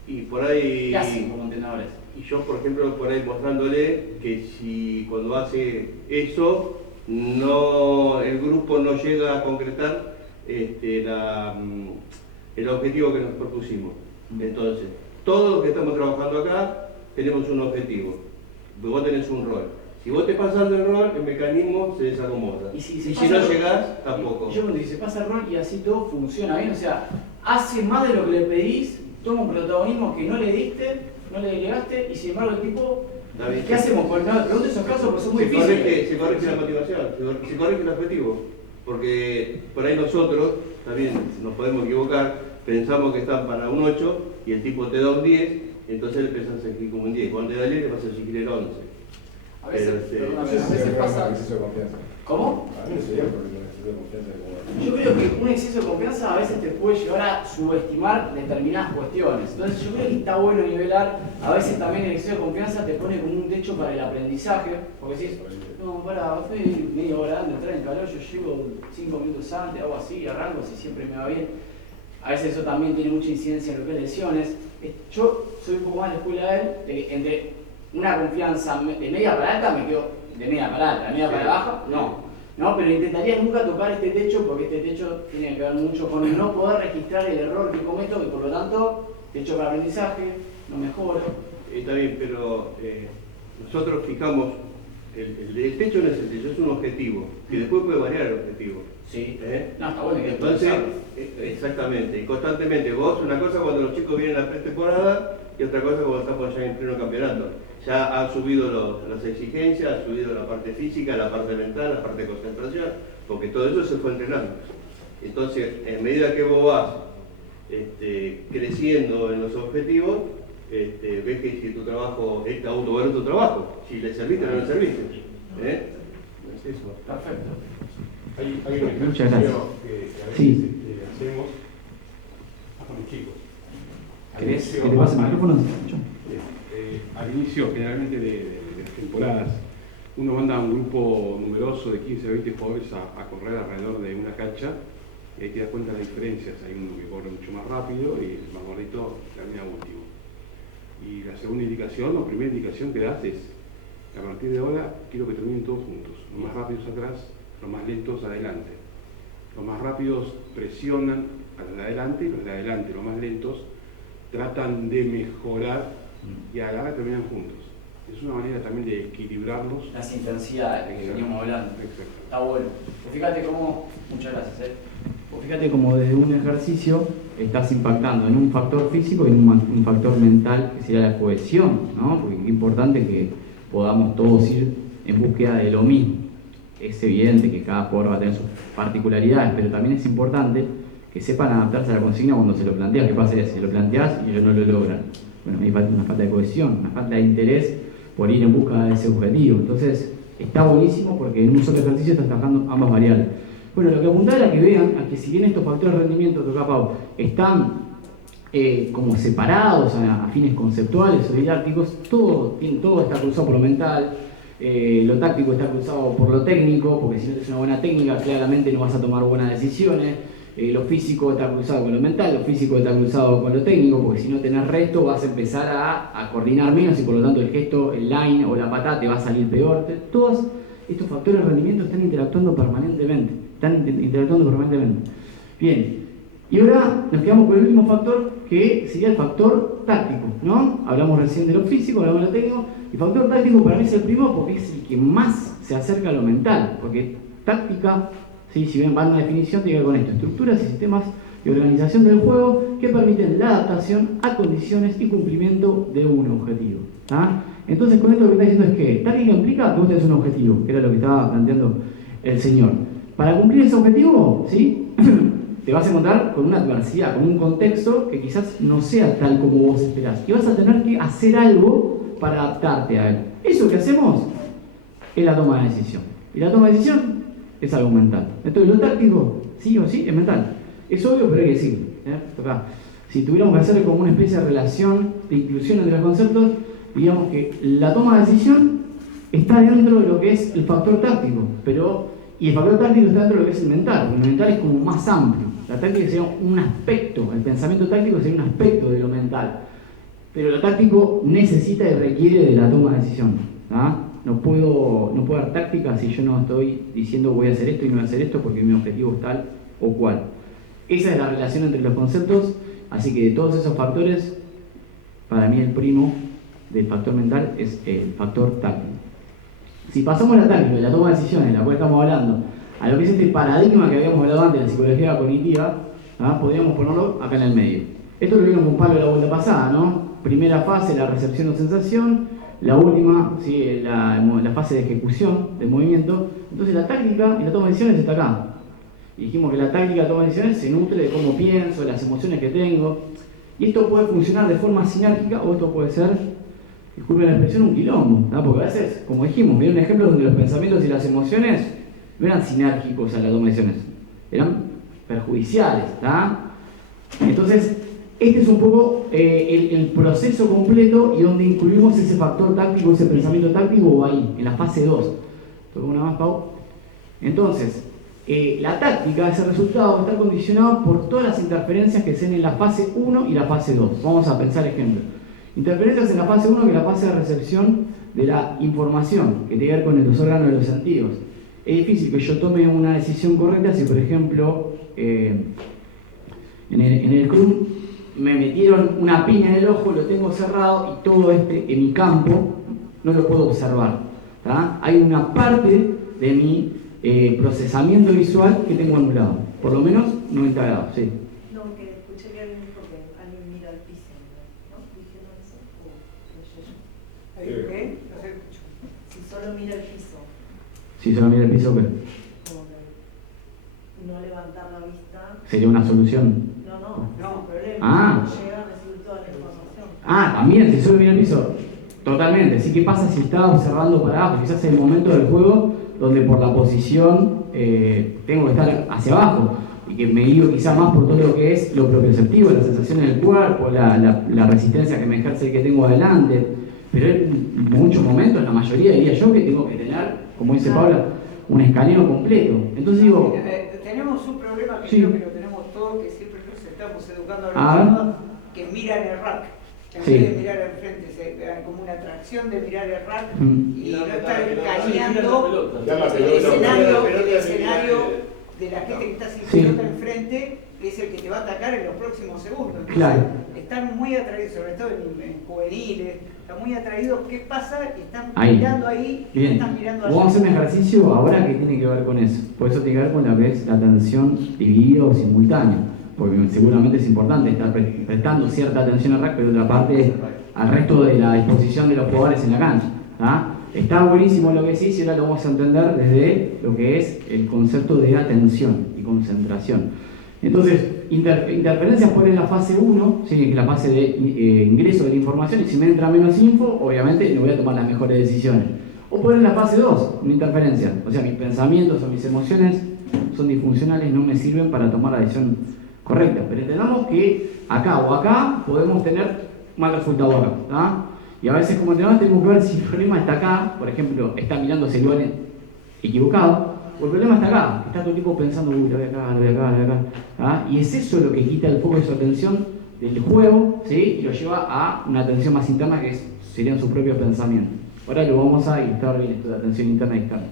Y por ahí. ¿Qué hacen como entrenadores? Y yo, por ejemplo, por ahí mostrándole que si cuando hace eso, el grupo no llega a concretar el objetivo que nos propusimos. Entonces, todos los que estamos trabajando acá tenemos un objetivo. Vos tenés un rol. Si vos te pasas del rol, el mecanismo se desacomoda. Y si no llegás, tampoco. Yo cuando dice pasa el rol y así todo funciona bien, o sea, hace más de lo que le pedís, toma un protagonismo que no le diste, no le delegaste, y sin embargo el tipo, David, ¿qué hacemos? Porque no, pregunto esos casos porque son muy se difíciles. corrige la motivación, se corrige el objetivo. Porque por ahí nosotros, también nos podemos equivocar, pensamos que están para un 8 y el tipo te da un 10, entonces le empezás a exigir como un 10. Cuando te da el 10 le vas a exigir el 11. A veces, Pero, perdón, a veces pasa... Exceso de confianza. ¿Cómo? A mí no sería un problema de exceso de confianza. Yo creo que un exceso de confianza a veces te puede llevar a subestimar determinadas cuestiones. Entonces yo creo que está bueno nivelar. A veces también el exceso de confianza te pone como un techo para el aprendizaje. Porque decís, no, estoy media hora antes de entrar en calor, yo llego 5 minutos antes, hago así, arranco, si siempre me va bien. A veces eso también tiene mucha incidencia en lo que es lesiones. Yo soy un poco más de la escuela de él, de que entre una confianza de media para alta me quedo de media para alta, de media para baja, no, pero intentaría nunca tocar este techo porque este techo tiene que ver mucho con no poder registrar el error que cometo, que por lo tanto, techo para aprendizaje, no mejoro. Está bien, pero nosotros fijamos, el techo no es el techo, es un objetivo, que después puede variar el objetivo. Sí, no, está bueno que entonces, exactamente, y constantemente, vos una cosa cuando los chicos vienen a la pretemporada y otra cosa cuando estamos ya en pleno campeonato. Ya han subido las exigencias, ha subido la parte física, la parte mental, la parte de concentración, porque todo eso se fue entrenando. Entonces, en medida que vos vas creciendo en los objetivos, ves que si tu trabajo es autovalor tu trabajo, si le serviste o no le serviste. Es eso. Perfecto. Hay un Muchas ejercicio gracias. que a veces Sí. hacemos con los chicos. ¿Querés que te pase el micrófono? Al inicio, generalmente, de las temporadas, uno manda a un grupo numeroso de 15 o 20 jugadores a correr alrededor de una cancha y ahí te das cuenta de las diferencias. Hay uno que corre mucho más rápido y el más gordito termina último. Y la segunda indicación, o primera indicación que das es, a partir de ahora quiero que terminen todos juntos, los más rápidos atrás, los más lentos adelante. Los más rápidos presionan a los de adelante y los de adelante, los más lentos, tratan de mejorar y a la hora terminan juntos. Es una manera también de equilibrarlos. Las intensidades de que veníamos hablando. Exacto. Está bueno. Pues fíjate cómo, muchas gracias. Pues fíjate cómo desde un ejercicio estás impactando en un factor físico y en un factor mental que sería la cohesión, ¿no? Porque es importante que podamos todos ir en búsqueda de lo mismo. Es evidente que cada jugador va a tener sus particularidades, pero también es importante que sepan adaptarse a la consigna cuando se lo planteas. ¿Qué pasa si lo planteas y ellos no lo logran? Bueno, hay una falta de cohesión, una falta de interés por ir en busca de ese objetivo. Entonces, está buenísimo porque en un solo ejercicio estás trabajando ambas variables. Bueno, lo que apuntaba era que vean a que si bien estos factores de rendimiento, toca Pau, están como separados a fines conceptuales o didácticos, todo está cruzado por lo mental, lo táctico está cruzado por lo técnico, porque si no tienes una buena técnica, claramente no vas a tomar buenas decisiones. Lo físico está cruzado con lo mental, lo físico está cruzado con lo técnico, porque si no tenés resto vas a empezar a coordinar menos y por lo tanto el gesto, el line o la patada te va a salir peor. Todos estos factores de rendimiento están interactuando permanentemente. Bien, y ahora nos quedamos con el último factor que sería el factor táctico, ¿no? Hablamos recién de lo físico, hablamos de lo técnico, y el factor táctico para mí es el primo porque es el que más se acerca a lo mental, porque táctica, ¿sí? Si bien va en una definición, tiene que ver con esto: estructuras y sistemas de organización del juego que permiten la adaptación a condiciones y cumplimiento de un objetivo. ¿Tá? Entonces, con esto lo que está diciendo es que táctica implica que vos tenés un objetivo, que era lo que estaba planteando el señor. Para cumplir ese objetivo, ¿sí? Te vas a encontrar con una adversidad, con un contexto que quizás no sea tal como vos esperás. Y vas a tener que hacer algo para adaptarte a él. Eso que hacemos es la toma de decisión. Y la toma de decisión es algo mental. Entonces, lo táctico, sí o sí, es mental. Es obvio, pero hay que decirlo. Si tuviéramos que hacer como una especie de relación de inclusión entre los conceptos, digamos que la toma de decisión está dentro de lo que es el factor táctico, y el factor táctico está dentro de lo que es el mental, porque el mental es como más amplio. La táctica sería un aspecto, el pensamiento táctico sería un aspecto de lo mental, pero lo táctico necesita y requiere de la toma de decisión. No puedo dar táctica si yo no estoy diciendo voy a hacer esto y no voy a hacer esto porque mi objetivo es tal o cual. Esa es la relación entre los conceptos, así que de todos esos factores, para mí el primo del factor mental es el factor táctico. Si pasamos la táctica y la toma de decisiones, de la cual estamos hablando, a lo que es este paradigma que habíamos hablado antes de la psicología cognitiva, podríamos ponerlo acá en el medio. Esto lo vimos con Pablo la vuelta pasada, ¿no? Primera fase, la recepción o sensación. La última, ¿sí? la fase de ejecución del movimiento. Entonces la táctica y la toma de decisiones está acá. Y dijimos que la táctica de toma de decisiones se nutre de cómo pienso, de las emociones que tengo. Y esto puede funcionar de forma sinérgica o esto puede ser, disculpen la expresión, un quilombo, ¿no? Porque a veces, como dijimos, vi un ejemplo donde los pensamientos y las emociones no eran sinérgicos a la toma de decisiones, eran perjudiciales, ¿tá? Entonces, este es un poco el proceso completo y donde incluimos ese factor táctico, ese pensamiento táctico ahí, en la fase 2. ¿Toco una más, Pau? Entonces, la táctica, ese resultado, está condicionado por todas las interferencias que se den en la fase 1 y la fase 2. Vamos a pensar ejemplos. Interferencias en la fase 1, que es la fase de recepción de la información, que tiene que ver con los órganos de los sentidos. Es difícil que yo tome una decisión correcta si, por ejemplo, en el CRUM me metieron una piña en el ojo, lo tengo cerrado y todo en mi campo no lo puedo observar, ¿tá? Hay una parte de mi procesamiento visual que tengo anulado, por lo menos 90 grados, sí. No, que escuché que alguien dijo que alguien mira al piso, ¿no? ¿Dijeron eso? ¿O no yo? ¿Qué? No se escuchó. Si solo mira el piso. Si solo mira el piso, ¿qué? Como que no levantar la vista. ¿Sería una solución? No, el problema. Ah. No llega a recibir toda la información. Ah, también, si solo mira el piso. Totalmente. Sí, ¿qué pasa si está observando para abajo? Quizás es el momento del juego donde por la posición tengo que estar hacia abajo y que me guío quizás más por todo lo que es lo propioceptivo, las sensaciones del cuerpo, la resistencia que me ejerce el que tengo adelante. Pero en muchos momentos, la mayoría diría yo, que tengo que tener, como dice Paula, un escaneo completo. Entonces digo... tenemos un problema que sí. creo que lo tenemos todos, que siempre nos estamos educando a A los chicos, que miran el rack. En sí. vez de mirar al frente, se vean como una atracción de mirar el rack y no estar escaneando el escenario de la gente que está sin pelota enfrente, que es el que te va a atacar en los próximos segundos. Entonces, claro. Están muy atraídos, sobre todo en juveniles, están muy atraídos. ¿Qué pasa? Están ahí. mirando ahí y bien. están mirando allá. Vamos a hacer un ejercicio ahora que tiene que ver con eso. Por eso tiene que ver con lo que es la atención dividida o simultánea. Porque seguramente es importante estar prestando cierta atención al rack, pero otra parte al resto de la disposición de los jugadores en la cancha. ¿Ah? Está buenísimo lo que decís y ahora lo vamos a entender desde lo que es el concepto de atención y concentración. Entonces, interferencias por en la fase 1, ¿sí? La fase de ingreso de la información, y si me entra menos info, obviamente no voy a tomar las mejores decisiones. O por en la fase 2, una interferencia. O sea, mis pensamientos o mis emociones son disfuncionales, no me sirven para tomar la decisión correcta. Pero entendamos que acá o acá podemos tener mal resultado acá. ¿Tá? Y a veces como entrenadores tenemos que ver si el problema está acá, por ejemplo, está mirando hacia el lugar equivocado, o el problema está acá, está todo el tiempo pensando, lo voy acá, lo voy acá, lo voy acá. ¿Ah? Y es eso lo que quita el foco de su atención del juego, ¿sí? Y lo lleva a una atención más interna que serían sus propios pensamientos. Ahora lo vamos a ilustrar bien esto de atención interna y externa.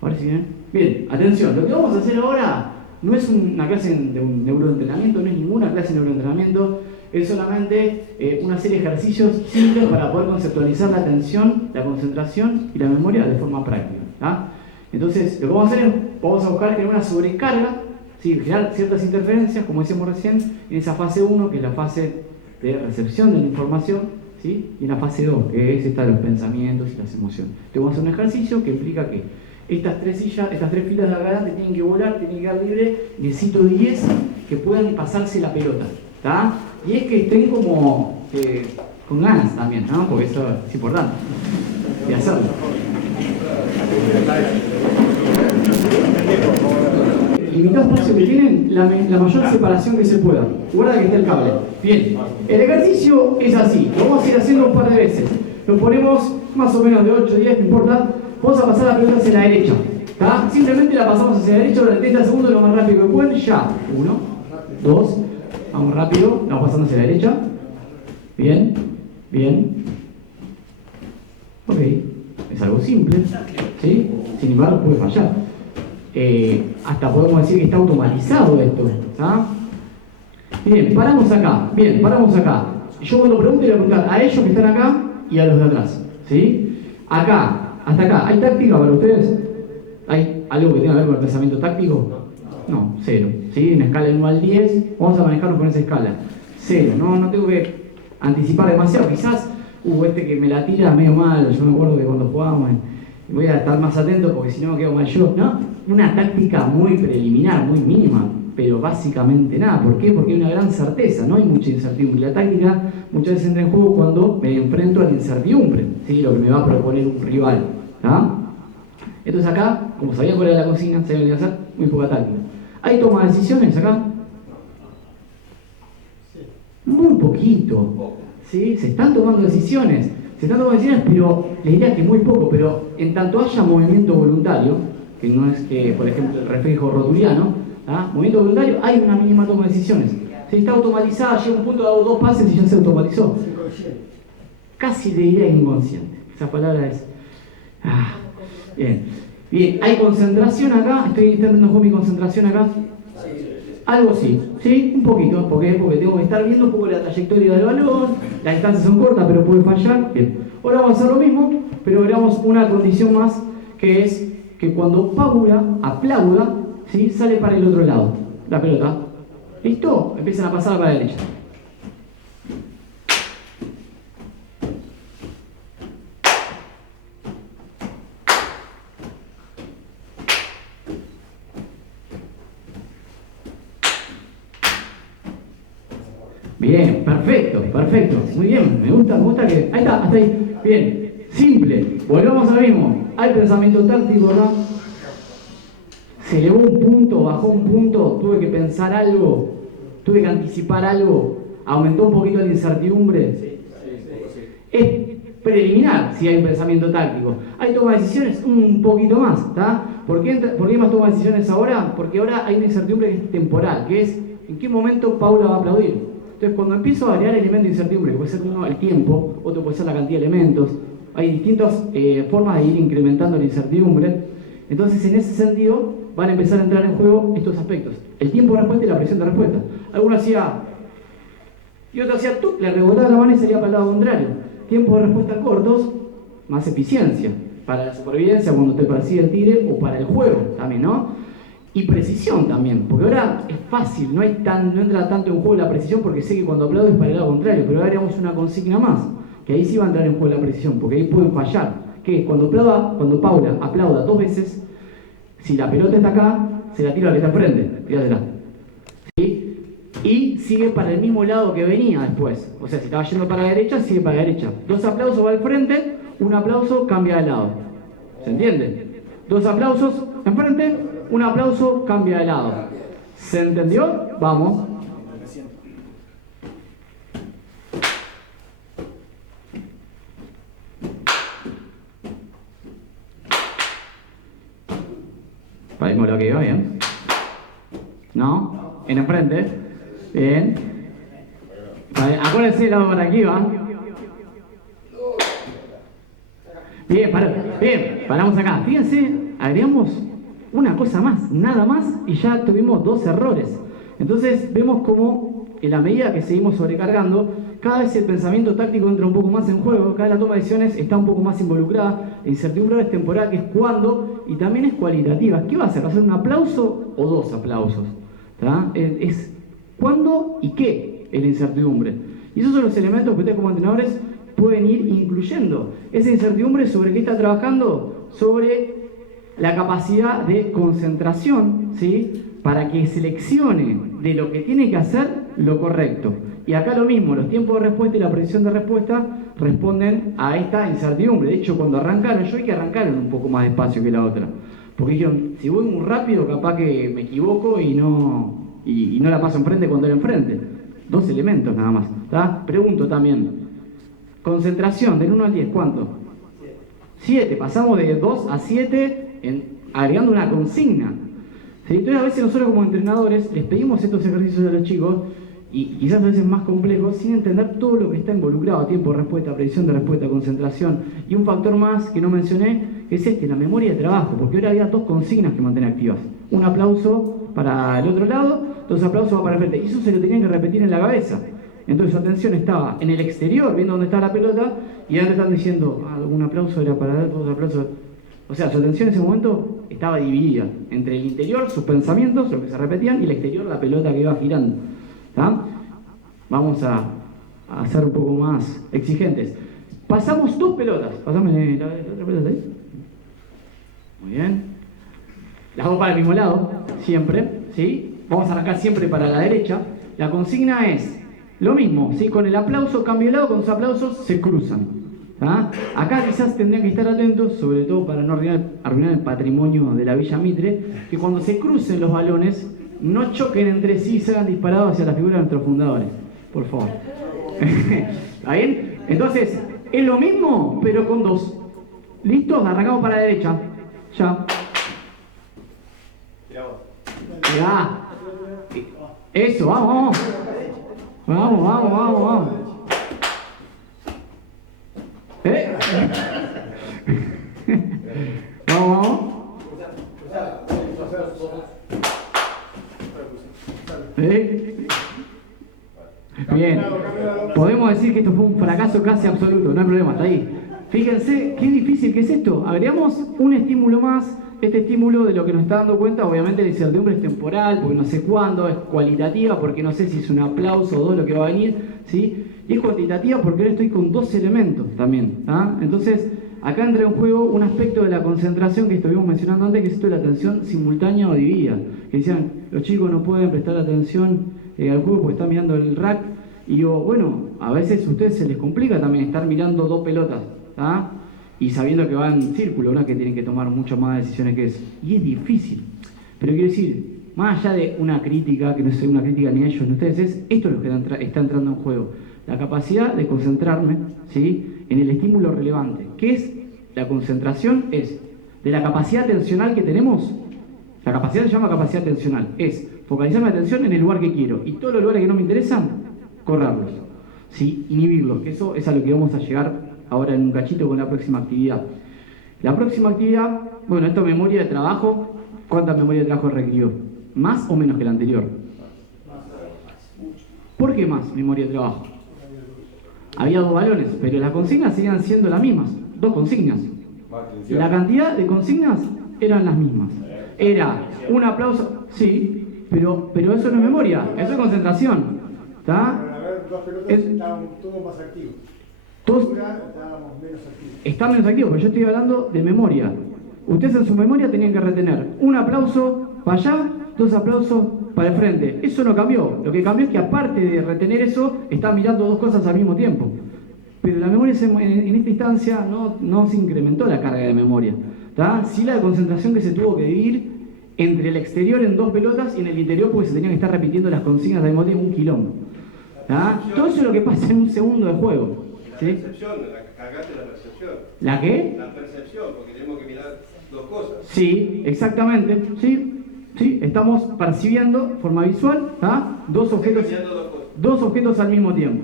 Ahora sí, ¿eh? Bien, atención, lo que vamos a hacer ahora no es una clase de un neuroentrenamiento, no es ninguna clase de neuroentrenamiento, es solamente una serie de ejercicios simples para poder conceptualizar la atención, la concentración y la memoria de forma práctica. ¿Tá? Entonces, lo que vamos a hacer es, vamos a buscar crear una sobrecarga, ¿sí? Generar ciertas interferencias, como decíamos recién, en esa fase 1, que es la fase de recepción de la información, ¿sí? Y en la fase 2, que es esta de los pensamientos y las emociones. Entonces, vamos a hacer un ejercicio que implica que estas tres filas de adelante tienen que volar, tienen que quedar libre. Necesito 10 que puedan pasarse la pelota. ¿Tá? Y es que estén como con ganas también, ¿no? Porque eso es importante de hacerlo. Limitado espacio que tienen, la mayor separación que se pueda. Guarda que esté el cable. Bien, el ejercicio es así, lo vamos a ir haciendo un par de veces. Lo ponemos más o menos de 8 a 10, no importa. Vamos a pasar la pelota hacia la derecha. ¿Tá? Simplemente la pasamos hacia la derecha durante 30 segundos lo más rápido que pueden. Ya. 1, 2, vamos rápido, la vamos pasando hacia la derecha. Bien, bien. Ok, es algo simple, ¿sí? Sin embargo puede fallar. Hasta podemos decir que está automatizado esto. ¿Tá? Bien, paramos acá. Bien, paramos acá. Yo cuando pregunte le voy a preguntar a ellos que están acá y a los de atrás. ¿Sí? Acá. Hasta acá, ¿hay táctica para ustedes? ¿Hay algo que tenga que ver con el pensamiento táctico? No, 0. ¿Sí? En escala de 1 al 10, vamos a manejarnos con esa escala. 0, no tengo que anticipar demasiado. Quizás, este que me la tira medio mal, yo me acuerdo que cuando jugábamos, voy a estar más atento porque si no me quedo mal yo, ¿no? una táctica muy preliminar, muy mínima, pero básicamente nada. ¿Por qué? Porque hay una gran certeza, no hay mucha incertidumbre. La táctica muchas veces entra en juego cuando me enfrento a la incertidumbre, ¿sí? Lo que me va a proponer un rival. ¿Tá? Entonces acá, como sabía cuál era la consigna, sabía lo que iba a hacer, muy poca táctica. ¿Hay toma de decisiones acá? Muy poquito. ¿Sí? Se están tomando decisiones. Pero les diría que muy poco, pero en tanto haya movimiento voluntario, que no es, por ejemplo, el reflejo rotuliano, movimiento voluntario, hay una mínima toma de decisiones. Si está automatizada, llega un punto, hago 2 pases y ya se automatizó. Casi le diría inconsciente. Esa palabra es... Bien, ¿hay concentración acá? Estoy intentando jugar mi concentración acá. Algo sí, un poquito. ¿Por qué? Porque tengo que estar viendo un poco la trayectoria del balón, las distancias son cortas, pero puede fallar. Bien. Ahora vamos a hacer lo mismo, pero agregamos una condición más, que es que cuando Paula aplauda, ¿sí? Sale para el otro lado, la pelota. ¿Listo? Empiezan a pasar para la derecha. Bien, perfecto, muy bien, me gusta que... Ahí está, hasta ahí, bien, simple, volvamos al mismo, hay pensamiento táctico, ¿verdad? Se elevó un punto, bajó un punto, tuve que pensar algo, tuve que anticipar algo, aumentó un poquito la incertidumbre. Es preliminar si hay un pensamiento táctico. ¿Hay toma de decisiones? Un poquito más, ¿está? ¿Por qué hay más toma de decisiones ahora? Porque ahora hay una incertidumbre que es temporal, que es ¿en qué momento Paula va a aplaudir? Entonces, cuando empiezo a variar elementos de incertidumbre, que puede ser uno el tiempo, otro puede ser la cantidad de elementos, hay distintas formas de ir incrementando la incertidumbre. Entonces, en ese sentido, van a empezar a entrar en juego estos aspectos: el tiempo de respuesta y la presión de respuesta. Alguno hacía y otro hacía tú, le rebotaba la mano y salía para el lado contrario. Tiempos de respuesta cortos, más eficiencia para la supervivencia cuando te persigue el tigre, o para el juego también, ¿no? Y precisión también, porque ahora es fácil, no entra tanto en juego la precisión, porque sé que cuando aplaudo es para el lado contrario, pero ahora haríamos una consigna más, que ahí sí va a entrar en juego la precisión, porque ahí pueden fallar, que cuando Paula aplauda 2 veces, si la pelota está acá, se la tira al que está enfrente, tírasela. ¿Sí? Y sigue para el mismo lado que venía después, o sea, si estaba yendo para la derecha, sigue para la derecha. 2 aplausos va al frente, 1 aplauso cambia de lado. ¿Se entiende? 2 aplausos enfrente, 1 aplauso, cambia de lado. ¿Se entendió? Vamos. Paremos lo que iba bien. ¿No? En enfrente. Bien. Acuérdense el lado por aquí, ¿va? Bien, paramos acá. Fíjense, agregamos una cosa más, nada más, y ya tuvimos 2 errores. Entonces vemos como en la medida que seguimos sobrecargando, cada vez el pensamiento táctico entra un poco más en juego, cada vez la toma de decisiones está un poco más involucrada. La incertidumbre es temporal, que es cuándo, y también es cualitativa. ¿Qué va a hacer? ¿Va a ser un aplauso o 2 aplausos? ¿Tá? Es cuándo y qué es la incertidumbre. Y esos son los elementos que ustedes como entrenadores pueden ir incluyendo. Esa incertidumbre, ¿sobre qué está trabajando? Sobre la capacidad de concentración, ¿sí? Para que seleccione de lo que tiene que hacer lo correcto. Y acá lo mismo, los tiempos de respuesta y la precisión de respuesta responden a esta incertidumbre. De hecho, cuando arrancaron, yo vi que arrancaron un poco más despacio que la otra. Porque dijeron, si voy muy rápido, capaz que me equivoco y no la paso enfrente cuando era enfrente. 2 elementos nada más. ¿Tá? Pregunto también, concentración del 1 al 10, ¿cuánto? 7. Pasamos de 2 a 7 agregando una consigna. ¿Sí? Entonces a veces nosotros como entrenadores les pedimos estos ejercicios a los chicos, y quizás a veces más complejos, sin entender todo lo que está involucrado: tiempo de respuesta, precisión de respuesta, concentración, y un factor más que no mencioné, que es la memoria de trabajo, porque ahora había 2 consignas que mantener activas: 1 aplauso para el otro lado, 2 aplausos para el frente, y eso se lo tenían que repetir en la cabeza. Entonces su atención estaba en el exterior, viendo dónde está la pelota, y ahora están diciendo, un aplauso era para dar, 2 aplausos. O sea, su atención en ese momento estaba dividida entre el interior, sus pensamientos, lo que se repetían, y el exterior, la pelota que iba girando. ¿Tá? Vamos a ser un poco más exigentes. Pasamos 2 pelotas. Pasame la otra pelota ahí. Muy bien. las dos para el mismo lado, siempre, ¿sí? Vamos a arrancar siempre para la derecha. La consigna es lo mismo, ¿sí? Con el aplauso cambio de lado, con los aplausos se cruzan. ¿Ah? Acá quizás tendrían que estar atentos, sobre todo para no arruinar el patrimonio de la Villa Mitre, que cuando se crucen los balones no choquen entre sí y se hagan disparados hacia la figura de nuestros fundadores, por favor. ¿Está bien? Entonces, es lo mismo, pero con dos. ¿Listos? Arrancamos para la derecha. Ya. Ya. Eso, vamos, vamos. Vamos. Vamos. Bien. Podemos decir que esto fue un fracaso casi absoluto, no hay problema, está ahí. Fíjense qué difícil que es esto. Agregamos un estímulo más. Este estímulo, de lo que nos está dando cuenta, obviamente la incertidumbre es temporal, porque no sé cuándo, es cualitativa, porque no sé si es un aplauso o dos lo que va a venir, ¿sí? Y es cuantitativa porque ahora estoy con dos elementos también, ¿ah? Entonces, acá entra en juego un aspecto de la concentración que estuvimos mencionando antes, que es esto de la atención simultánea o dividida. Que decían, los chicos no pueden prestar atención al juego porque están mirando el rack. Y digo, bueno, a veces a ustedes se les complica también estar mirando dos pelotas, ¿ah? Y sabiendo que van en círculo, ¿no? Que tienen que tomar muchas más decisiones que eso. Y es difícil. Pero quiero decir, más allá de una crítica, que no es una crítica ni a ellos ni a ustedes, es esto lo que está entrando en juego. La capacidad de concentrarme, ¿sí? En el estímulo relevante. ¿Qué es la concentración? Es de la capacidad atencional que tenemos. La capacidad se llama capacidad atencional. Es focalizar mi atención en el lugar que quiero. Y todos los lugares que no me interesan, correrlos. ¿Sí? Inhibirlos. Que eso es a lo que vamos a llegar ahora en un cachito con la próxima actividad. La próxima actividad, bueno, esto es memoria de trabajo. ¿Cuánta memoria de trabajo requirió? ¿Más o menos que la anterior? ¿Por qué más memoria de trabajo? Había dos balones, pero las consignas seguían siendo las mismas. Dos consignas. La cantidad de consignas eran las mismas. Era un aplauso, sí, pero eso no es memoria, eso es concentración. ¿Está? Dos pelotas estaban todos más activos. Todos estábamos menos activos. Están menos activos, pero yo estoy hablando de memoria. Ustedes en su memoria tenían que retener un aplauso para allá, dos aplausos para el frente. Eso no cambió. Lo que cambió es que aparte de retener eso, están mirando dos cosas al mismo tiempo. Pero la memoria en esta instancia no se incrementó la carga de memoria. ¿Tá? Sí la concentración que se tuvo que dividir entre el exterior en dos pelotas y en el interior porque se tenían que estar repitiendo las consignas de memoria en un quilombo. ¿Tá? Todo eso es lo que pasa en un segundo de juego. ¿Sí? La percepción, cagaste la percepción. ¿La qué? La percepción, porque tenemos que mirar dos cosas. Sí, exactamente. Sí, estamos percibiendo de forma visual, ¿tá? Dos objetos al mismo tiempo.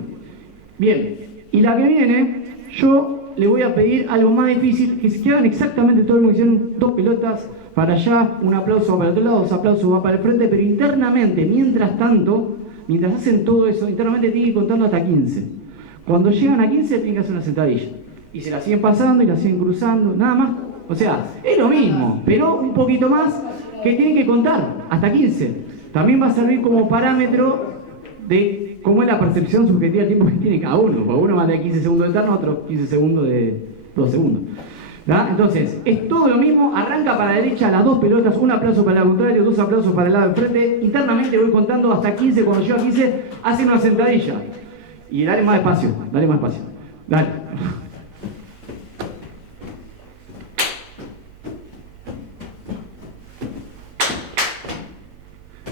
Bien, y la que viene, yo le voy a pedir algo más difícil, que se hagan exactamente todo lo que hicieron, dos pelotas para allá, un aplauso va para el otro lado, dos aplausos va para el frente, pero internamente, mientras tanto, mientras hacen todo eso, internamente tienen que ir contando hasta 15. Cuando llegan a 15 tienen que hacer una sentadilla. Y se la siguen pasando y la siguen cruzando, nada más. O sea, es lo mismo, pero un poquito más que tienen que contar hasta 15. También va a servir como parámetro de cómo es la percepción subjetiva del tiempo que tiene cada uno. Porque uno va de 15 segundos de eterno, otro 15 segundos de 2 segundos. ¿Verdad? Entonces, es todo lo mismo, arranca para la derecha las dos pelotas, un aplauso para el contrario, dos aplausos para el lado del frente. Internamente voy contando hasta 15, cuando llego a 15, hacen una sentadilla. Y dale más despacio, dale.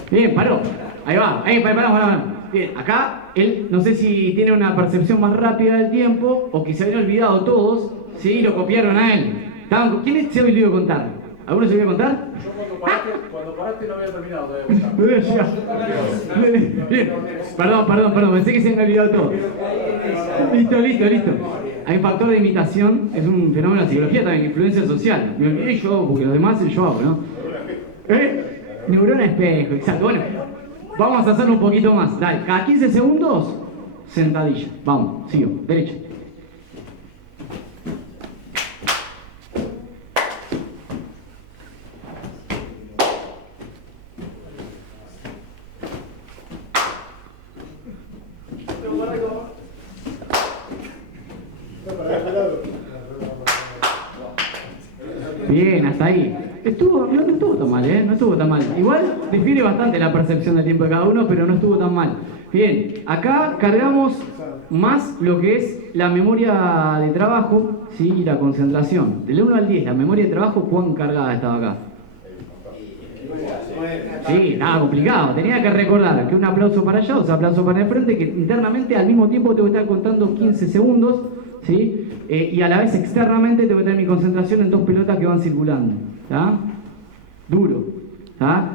Bien, paró. Ahí va, paramos. Bien, acá él no sé si tiene una percepción más rápida del tiempo o que se habían olvidado todos, sí, lo copiaron a él. ¿Quién se olvidó de contar? ¿Alguno se olvidó de contar? Yo cuando paraste no había terminado todavía de contar. Bien, perdón, pensé que se habían olvidado todo. Listo. Hay un factor de imitación, es un fenómeno de la psicología también, influencia social. Me olvidé yo, porque los demás yo hago, ¿no? Neurona espejo, exacto. Bueno, vamos a hacerlo un poquito más. Dale, cada 15 segundos, sentadilla. Vamos, sigo, derecha. Bien, hasta ahí. No estuvo tan mal. mal, ¿eh? No estuvo tan mal. Igual difiere bastante la percepción del tiempo de cada uno, pero no estuvo tan mal. Bien, acá cargamos más lo que es la memoria de trabajo, ¿sí? Y la concentración. Del 1 al 10, la memoria de trabajo, ¿cuán cargada estaba acá? Sí, estaba complicado. Tenía que recordar que un aplauso para allá, o sea, aplauso para el frente, que internamente al mismo tiempo tengo que estar contando 15 segundos, ¿sí? Y a la vez externamente tengo que tener mi concentración en 2 pelotas que van circulando. ¿Está? Duro. ¿Está?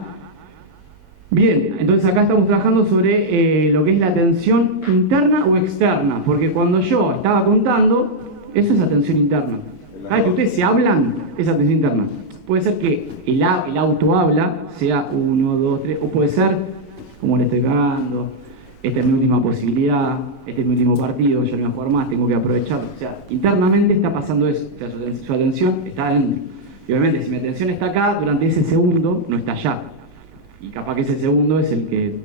Bien, entonces acá estamos trabajando sobre lo que es la atención interna o externa, porque cuando yo estaba contando, eso es atención interna. Cada que ustedes se hablan, es atención interna. Puede ser que el auto habla, sea 1, 2, 3, o puede ser, como le estoy cagando, esta es mi última posibilidad, este es mi último partido, yo no voy a jugar más, tengo que aprovecharlo. O sea, internamente está pasando eso, o sea, su atención está adentro. Y obviamente, si mi atención está acá, durante ese segundo, no está allá. Y capaz que ese segundo es el que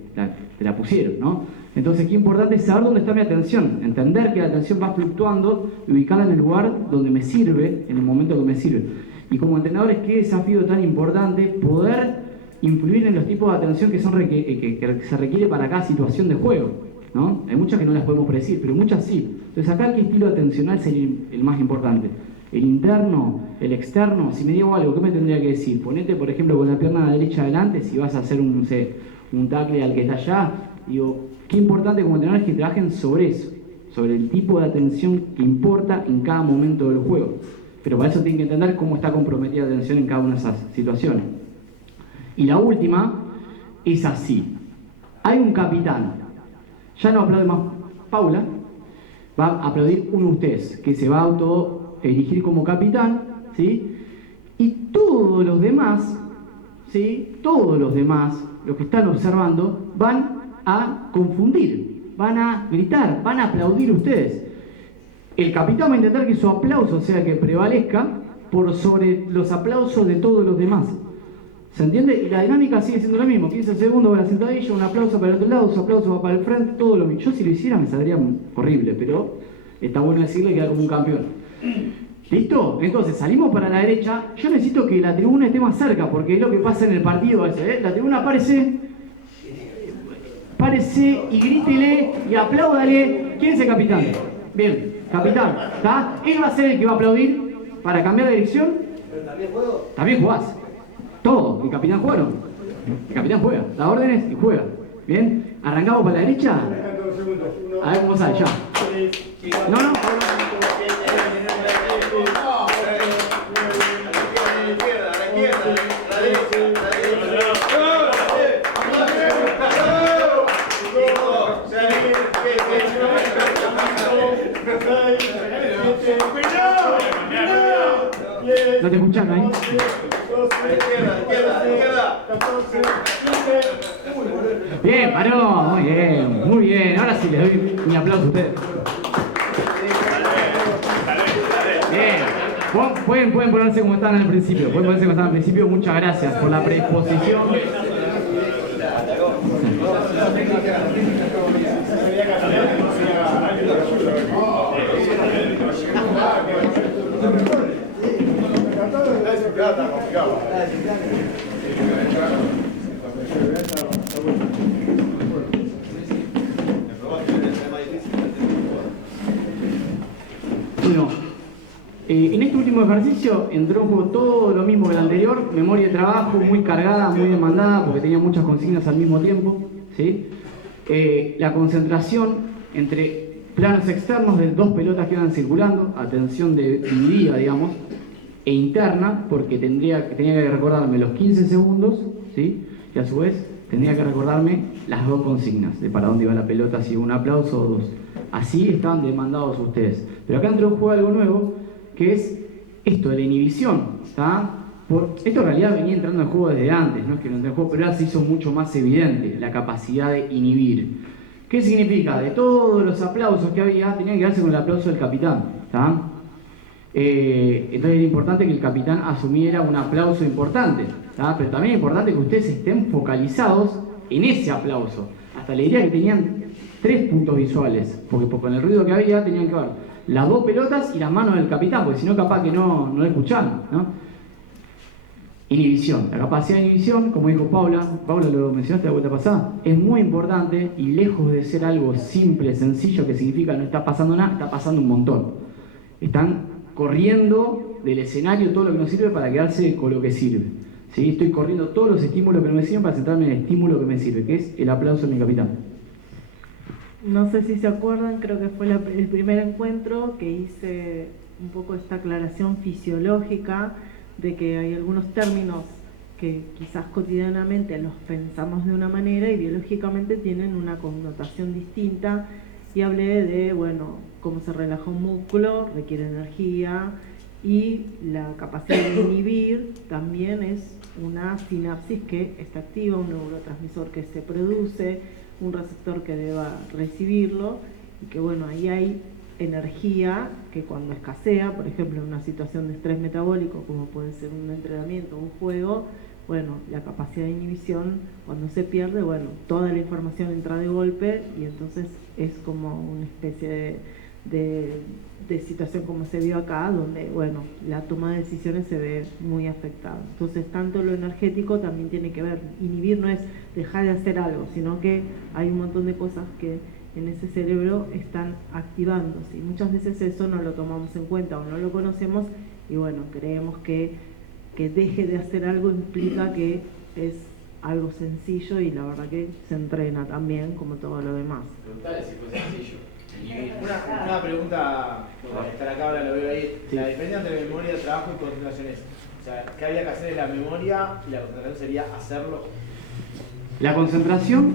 te la pusieron, ¿no? Entonces, qué importante es saber dónde está mi atención, entender que la atención va fluctuando y ubicarla en el lugar donde me sirve, en el momento que me sirve. Y como entrenadores, qué desafío tan importante poder influir en los tipos de atención que se requiere para cada situación de juego, ¿no? Hay muchas que no las podemos predecir, pero muchas sí. Entonces acá, ¿qué estilo atencional sería el más importante? ¿El interno? ¿El externo? Si me digo algo, ¿qué me tendría que decir? Ponete, por ejemplo, con la pierna derecha adelante, si vas a hacer un tackle al que está allá. Digo, qué importante como entrenadores que trabajen sobre eso, sobre el tipo de atención que importa en cada momento del juego. Pero para eso tienen que entender cómo está comprometida la atención en cada una de esas situaciones. Y la última es así. Hay un capitán. Ya no aplaude más Paula. Va a aplaudir uno de ustedes, que se va a autoelegir como capitán, ¿sí? Y todos los demás, ¿sí? Todos los demás, los que están observando, van a confundir, van a gritar, van a aplaudir ustedes. El capitán va a intentar que su aplauso sea el que prevalezca por sobre los aplausos de todos los demás. ¿Se entiende? Y la dinámica sigue siendo lo mismo. 15 segundos para la sentadilla, un aplauso para el otro lado, su aplauso va para el frente, todo lo mismo. Yo si lo hiciera me saldría horrible, pero está bueno decirle que queda como un campeón. ¿Listo? Entonces salimos para la derecha. Yo necesito que la tribuna esté más cerca, porque es lo que pasa en el partido ese, ¿eh? La tribuna párese y grítele y apláudale. ¿Quién es el capitán? Bien, capitán, ¿está? Él va a ser el que va a aplaudir para cambiar de dirección. ¿Pero también juego? También jugás. Todo. El capitán juega. El capitán juega. Da órdenes y juega. Bien, arrancamos para la derecha. A ver cómo sale, ya. No. ¿No te escuchan ahí? Bien, paró, muy bien. Ahora sí les doy mi aplauso a ustedes. Bien, pueden ponerse como estaban al principio. Muchas gracias por la predisposición. Bueno, en este último ejercicio entró un poco todo lo mismo que el anterior, memoria de trabajo muy cargada, muy demandada, porque tenía muchas consignas al mismo tiempo, ¿sí? La concentración entre planos externos de 2 pelotas que iban circulando, atención dividida, digamos, e interna, porque tenía que recordarme los 15 segundos, ¿sí? Y a su vez tendría que recordarme las 2 consignas, de para dónde iba la pelota, si un aplauso o 2. Así estaban demandados ustedes. Pero acá entró en juego algo nuevo, que es esto de la inhibición, ¿está? Esto en realidad venía entrando en juego desde antes, no es que no entró en juego, pero ahora se hizo mucho más evidente la capacidad de inhibir. ¿Qué significa? De todos los aplausos que había, tenían que darse con el aplauso del capitán, ¿está? Entonces era importante que el capitán asumiera un aplauso importante, ¿tá? Pero también es importante que ustedes estén focalizados en ese aplauso. Hasta le diría que tenían 3 puntos visuales, porque con el ruido que había tenían que ver las 2 pelotas y las manos del capitán, porque si no capaz que no lo escuchaban, ¿no? Inhibición. La capacidad de inhibición, como dijo Paula lo mencionaste la vuelta pasada, es muy importante y lejos de ser algo simple, sencillo, que significa no está pasando nada, está pasando un montón. Están corriendo del escenario todo lo que nos sirve para quedarse con lo que sirve. ¿Sí? Estoy corriendo todos los estímulos que no me sirven para centrarme en el estímulo que me sirve, que es el aplauso de mi capitán. No sé si se acuerdan, creo que fue el primer encuentro que hice un poco esta aclaración fisiológica de que hay algunos términos que quizás cotidianamente los pensamos de una manera y biológicamente tienen una connotación distinta, y hablé de, bueno, cómo se relaja un músculo, requiere energía, y la capacidad de inhibir también es una sinapsis que está activa, un neurotransmisor que se produce, un receptor que deba recibirlo, y que bueno, ahí hay energía que cuando escasea, por ejemplo en una situación de estrés metabólico como puede ser un entrenamiento o un juego, bueno, la capacidad de inhibición cuando se pierde, bueno, toda la información entra de golpe y entonces es como una especie de situación como se vio acá, donde bueno, la toma de decisiones se ve muy afectada. Entonces tanto lo energético también tiene que ver, inhibir no es dejar de hacer algo, sino que hay un montón de cosas que en ese cerebro están activándose y muchas veces eso no lo tomamos en cuenta o no lo conocemos y bueno, creemos que deje de hacer algo implica que es algo sencillo y la verdad que se entrena también como todo lo demás. Preguntale si fue sencillo. Una pregunta, por estar acá ahora lo veo ahí. Sí. La diferencia entre memoria de trabajo y concentración es, o sea, ¿qué había que hacer en la memoria y la concentración sería hacerlo? La concentración,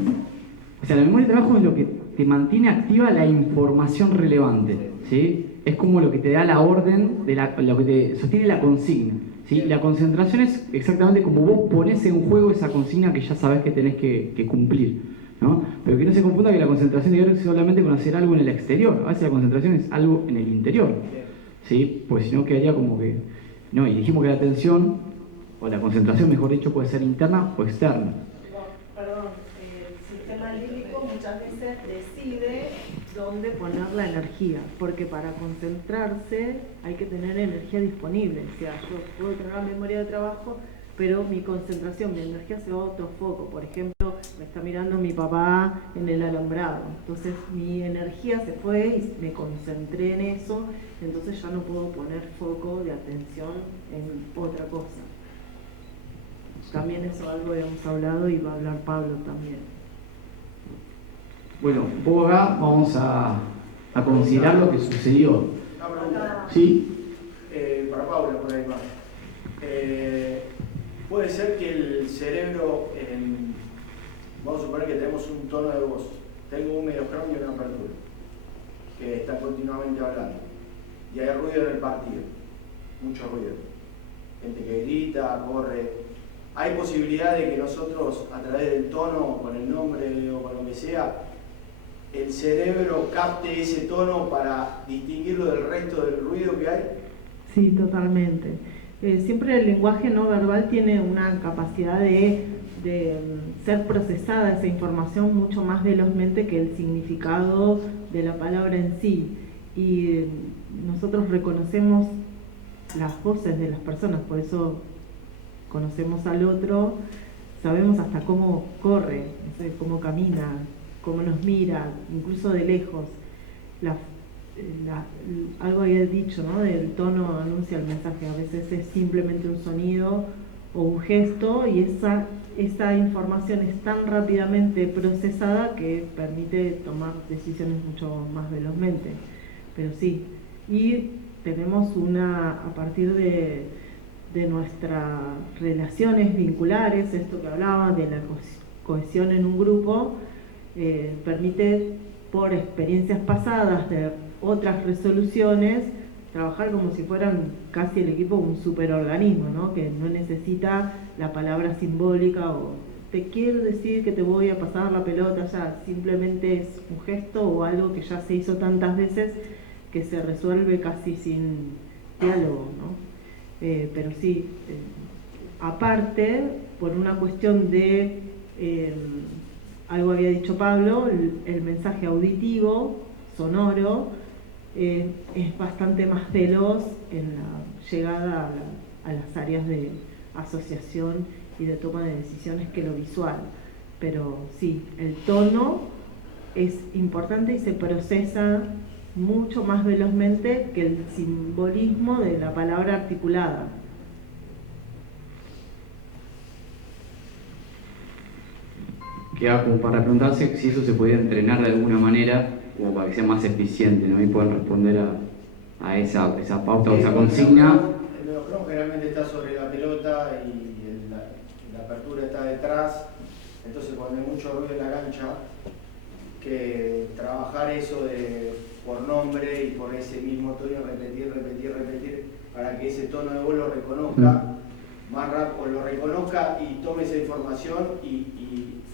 o sea, la memoria de trabajo es lo que te mantiene activa la información relevante, ¿sí? Es como lo que te da la orden, lo que te sostiene la consigna, ¿sí? La concentración es exactamente como vos pones en juego esa consigna que ya sabés que tenés que cumplir, ¿no? Pero que no se confunda que la concentración tiene que ver solamente con hacer algo en el exterior, a veces la concentración es algo en el interior, ¿sí? Pues si no quedaría como que... No, y dijimos que la atención, o la concentración mejor dicho, puede ser interna o externa. Muchas veces decide dónde poner la energía, porque para concentrarse hay que tener energía disponible. O sea, yo puedo tener la memoria de trabajo, pero mi concentración, mi energía se va a otro foco. Por ejemplo, me está mirando mi papá en el alambrado, entonces mi energía se fue y me concentré en eso, entonces ya no puedo poner foco de atención en otra cosa. También eso es algo que hemos hablado y va a hablar Pablo también. Bueno, un poco acá vamos a considerar lo que sucedió. Una pregunta. ¿Sí? Para Paula, por ahí más. Puede ser que el cerebro, vamos a suponer que tenemos un tono de voz, tengo un mediocronio y una apertura, que está continuamente hablando, y hay ruido en el partido, mucho ruido, gente que grita, corre. ¿Hay posibilidad de que nosotros, a través del tono, con el nombre o con lo que sea, el cerebro capte ese tono para distinguirlo del resto del ruido que hay? Sí, totalmente. Siempre el lenguaje no verbal tiene una capacidad de ser procesada esa información mucho más velozmente que el significado de la palabra en sí. Y nosotros reconocemos las voces de las personas, por eso conocemos al otro, sabemos hasta cómo corre, no sé, cómo camina, cómo nos mira, incluso de lejos. Algo había dicho, ¿no? Del tono anuncia el mensaje, a veces es simplemente un sonido o un gesto y esa información es tan rápidamente procesada que permite tomar decisiones mucho más velozmente. Pero sí, y tenemos a partir de nuestras relaciones vinculares, esto que hablaba de la cohesión en un grupo, permite por experiencias pasadas de otras resoluciones trabajar como si fueran casi el equipo un superorganismo, ¿no? Que no necesita la palabra simbólica o te quiero decir que te voy a pasar la pelota, ya simplemente es un gesto o algo que ya se hizo tantas veces que se resuelve casi sin diálogo, ¿no? Pero sí, aparte, por una cuestión de algo había dicho Pablo, el mensaje auditivo, sonoro, es bastante más veloz en la llegada a las áreas asociación y de toma de decisiones que lo visual. Pero sí, el tono es importante y se procesa mucho más velozmente que el simbolismo de la palabra articulada. Queda como para preguntarse si eso se podía entrenar de alguna manera como para que sea más eficiente, ¿no? Y puedan responder a esa pauta o esa consigna. El mediocromo generalmente está sobre la pelota y la apertura está detrás, entonces cuando hay mucho ruido en la cancha, que trabajar eso por nombre y por ese mismo tono, repetir, para que ese tono de voz lo reconozca más rápido, lo reconozca y tome esa información y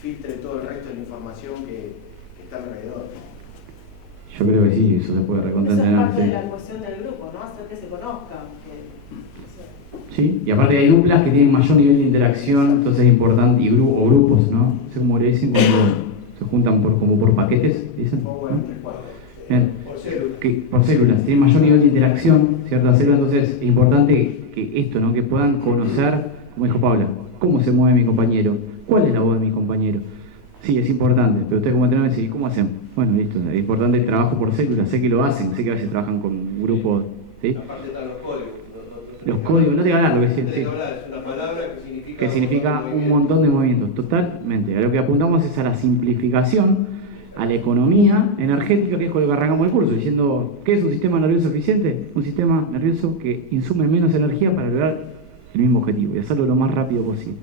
filtre todo el resto de la información que está alrededor. Yo creo que sí, eso se puede recontar. Eso es parte de la ecuación del grupo, ¿no? Hacer que se conozcan. Sí, y aparte hay duplas que tienen mayor nivel de interacción, entonces es importante, o grupos, ¿no? No sé cómo le dicen cuando se juntan como por paquetes, dicen. Bien. Por células, tienen mayor nivel de interacción, ciertas células, entonces es importante que esto, ¿no? Que puedan conocer, como dijo Paula, cómo se mueve mi compañero, cuál es la voz de mi compañero. Sí, es importante, pero ustedes como entrenadores dicen, ¿cómo hacemos? Bueno, listo, es importante el trabajo por células, sé que lo hacen, sé que a veces trabajan con grupos, ¿sí? Aparte están los códigos. Los códigos, no te hablar lo que decís, sí. Es una palabra que significa un montón de movimientos, totalmente. A lo que apuntamos es a la simplificación, a la economía energética, que es con lo que arrancamos el curso, diciendo, ¿qué es un sistema nervioso eficiente? Un sistema nervioso que insume menos energía para lograr el mismo objetivo y hacerlo lo más rápido posible.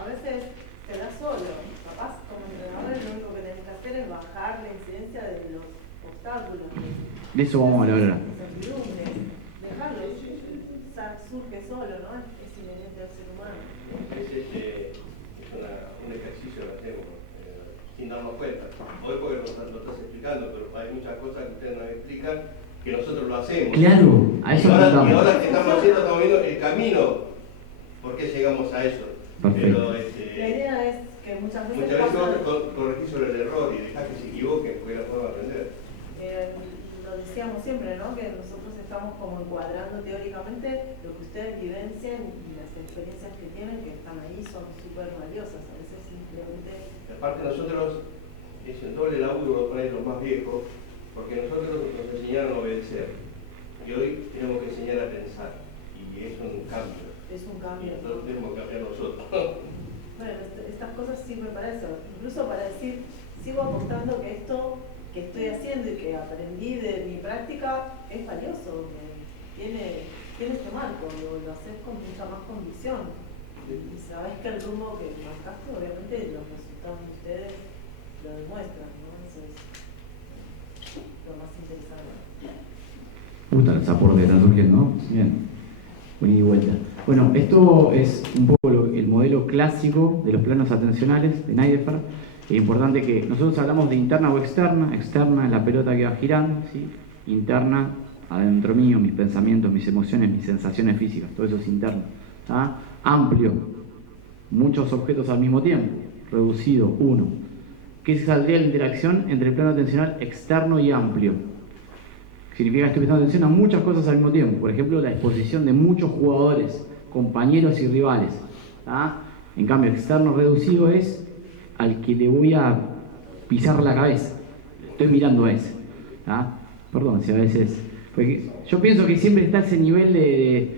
A veces te da solo, capaz como entrenador lo único que tenés que hacer es bajar la incidencia de los obstáculos. De eso vamos a hablar ahora. Dejarlo, surge solo, ¿no? Es inherente al ser humano. Es un ejercicio que hacemos sin darnos cuenta. Hoy porque lo estás explicando, pero hay muchas cosas que ustedes nos explican que nosotros lo hacemos. Claro, a eso y ahora que estamos haciendo, estamos viendo el camino, por qué llegamos a eso. Perfecto. Pero, la idea es que muchas veces vos corregís sobre el error y dejás que se equivoquen, porque la forma de aprender. Lo decíamos siempre, ¿no? Que nosotros estamos como encuadrando teóricamente lo que ustedes vivencian y las experiencias que tienen, que están ahí, son súper valiosas. A veces simplemente... Aparte nosotros, es el doble laburo para los más viejos, porque nosotros nos enseñaron a obedecer. Y hoy tenemos que enseñar a pensar. Y es un cambio. Es un cambio. Y nosotros tenemos que cambiar nosotros. Bueno, estas cosas sirven para eso. Incluso para decir, sigo apostando que esto que estoy haciendo y que aprendí de mi práctica es valioso, tiene este marco, lo haces con mucha más convicción y sabés que el rumbo que marcaste, obviamente los resultados de ustedes lo demuestran, ¿no? Eso es lo más interesante. Me gustan los aportes que están surgiendo, ¿no? Bien, buena y vuelta. Bueno, esto es un poco el modelo clásico de los planos atencionales de Neideffer. Es importante que nosotros hablamos de interna o externa. Externa es la pelota que va girando, ¿sí? Interna, adentro mío, mis pensamientos, mis emociones, mis sensaciones físicas, todo eso es interno. ¿Tá? Amplio, muchos objetos al mismo tiempo. Reducido, uno. ¿Qué saldría la interacción entre el plano atencional externo y amplio? Significa que estoy prestando atención a muchas cosas al mismo tiempo. Por ejemplo, la exposición de muchos jugadores, compañeros y rivales. ¿Tá? En cambio, externo reducido es al que le voy a pisar la cabeza. Estoy mirando a ese. ¿Ah? Perdón si a veces... Porque yo pienso que siempre está ese nivel de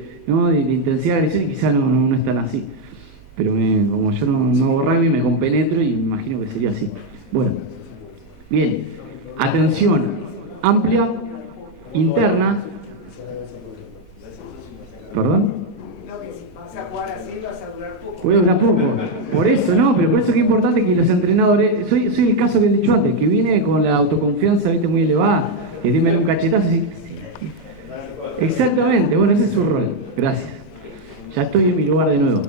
intensidad de agresión y quizá no es tan así. Pero como yo no hago rugby, me compenetro y me imagino que sería así. Bueno, bien. Atención amplia, interna. ¿Perdón? Vas a jugar así, vas a durar poco. Voy a durar poco. Por eso, ¿no? Pero por eso que es importante que los entrenadores... Soy el caso que he dicho antes, que viene con la autoconfianza, ¿viste? Muy elevada. Y dime un cachetazo y... Exactamente, bueno, ese es su rol. Gracias. Ya estoy en mi lugar de nuevo.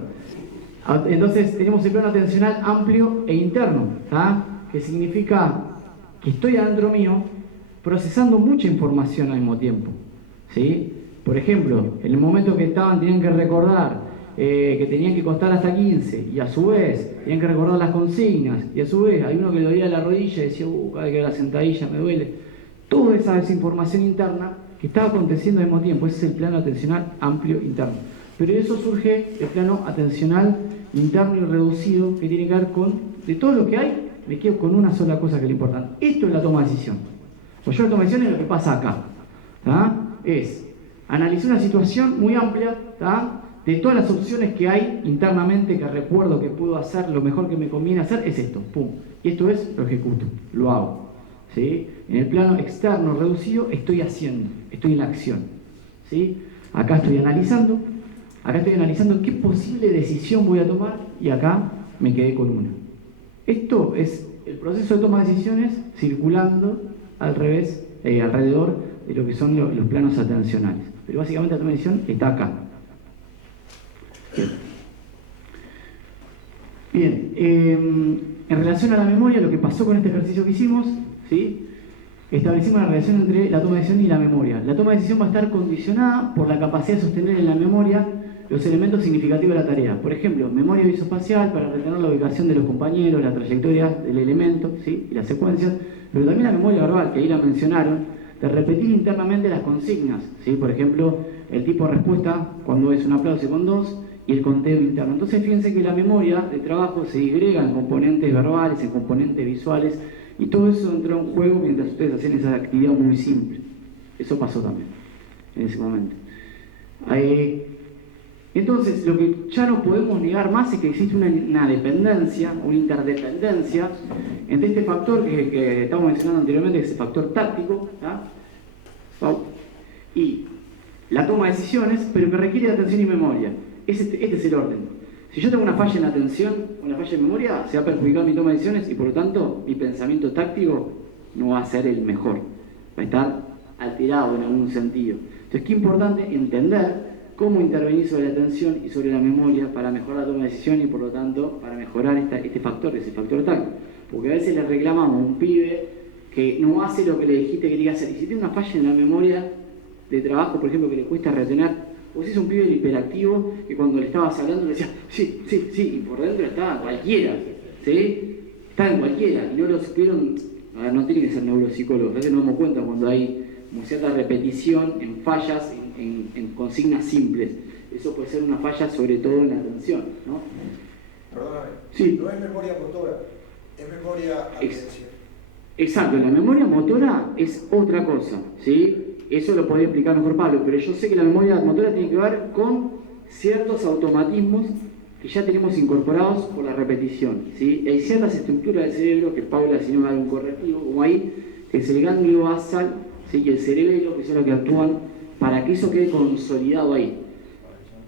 Entonces tenemos el plano atencional amplio e interno, ¿tá? Que significa que estoy adentro mío procesando mucha información al mismo tiempo, ¿sí? Por ejemplo, en el momento que tenían que recordar que tenían que contar hasta 15 y a su vez tenían que recordar las consignas y a su vez hay uno que le dolía la rodilla y decía, cada vez que la sentadilla me duele. Toda esa información interna que estaba aconteciendo al mismo tiempo, ese es el plano atencional amplio interno. Pero de eso surge el plano atencional interno y reducido, que tiene que ver con, de todo lo que hay, me quedo con una sola cosa que es lo importante. Esto es la toma de decisión. Pues yo la toma de decisión es lo que pasa acá. Es analizar una situación muy amplia, de todas las opciones que hay internamente, que recuerdo que puedo hacer, lo mejor que me conviene hacer es esto, pum. Y esto es, lo ejecuto, lo hago. ¿Sí? En el plano externo reducido estoy haciendo, estoy en la acción. ¿Sí? Acá estoy analizando qué posible decisión voy a tomar y acá me quedé con una. Esto es el proceso de toma de decisiones circulando alrededor de lo que son los planos atencionales. Pero básicamente la toma de decisión está acá. Bien, en relación a la memoria, lo que pasó con este ejercicio que hicimos, ¿sí? Establecimos la relación entre la toma de decisión y la memoria. La toma de decisión va a estar condicionada por la capacidad de sostener en la memoria los elementos significativos de la tarea. Por ejemplo, memoria visoespacial para retener la ubicación de los compañeros, la trayectoria del elemento, ¿sí? Y las secuencias, pero también la memoria verbal, que ahí la mencionaron, de repetir internamente las consignas, ¿sí? Por ejemplo, el tipo de respuesta cuando es un aplauso con 2 y el conteo interno. Entonces fíjense que la memoria de trabajo se digrega en componentes verbales, en componentes visuales, y todo eso entró en juego mientras ustedes hacían esa actividad muy simple. Eso pasó también en ese momento. Entonces, lo que ya no podemos negar más es que existe una dependencia, una interdependencia entre este factor que estamos mencionando anteriormente, que es el factor táctico, y la toma de decisiones, pero que requiere de atención y memoria. Este es el orden. Si yo tengo una falla en atención, una falla en memoria, se va a perjudicar mi toma de decisiones y por lo tanto mi pensamiento táctico no va a ser el mejor. Va a estar alterado en algún sentido. Entonces, qué importante entender cómo intervenir sobre la atención y sobre la memoria para mejorar la toma de decisión y por lo tanto para mejorar este factor, ese factor táctico. Porque a veces le reclamamos a un pibe que no hace lo que le dijiste que quería hacer. Y si tiene una falla en la memoria de trabajo, por ejemplo, que le cuesta retener, o si es un pibe hiperactivo que cuando le estabas hablando le decía sí, sí, sí, y por dentro estaba cualquiera, ¿sí? Estaba en cualquiera, y no lo supieron, no tiene que ser neuropsicólogos, a veces nos damos cuenta cuando hay como cierta repetición en fallas, en consignas simples. Eso puede ser una falla sobre todo en la atención, ¿no? Perdóname, sí. No es memoria motora, es memoria atención. Exacto, la memoria motora es otra cosa, ¿sí? Eso lo podría explicar mejor Pablo, pero yo sé que la memoria motora tiene que ver con ciertos automatismos que ya tenemos incorporados por la repetición, ¿sí? Hay ciertas estructuras del cerebro que Pablo si no da un correctivo, como ahí, que es el ganglio basal, ¿sí? Y el cerebelo, que son los que actúan para que eso quede consolidado ahí.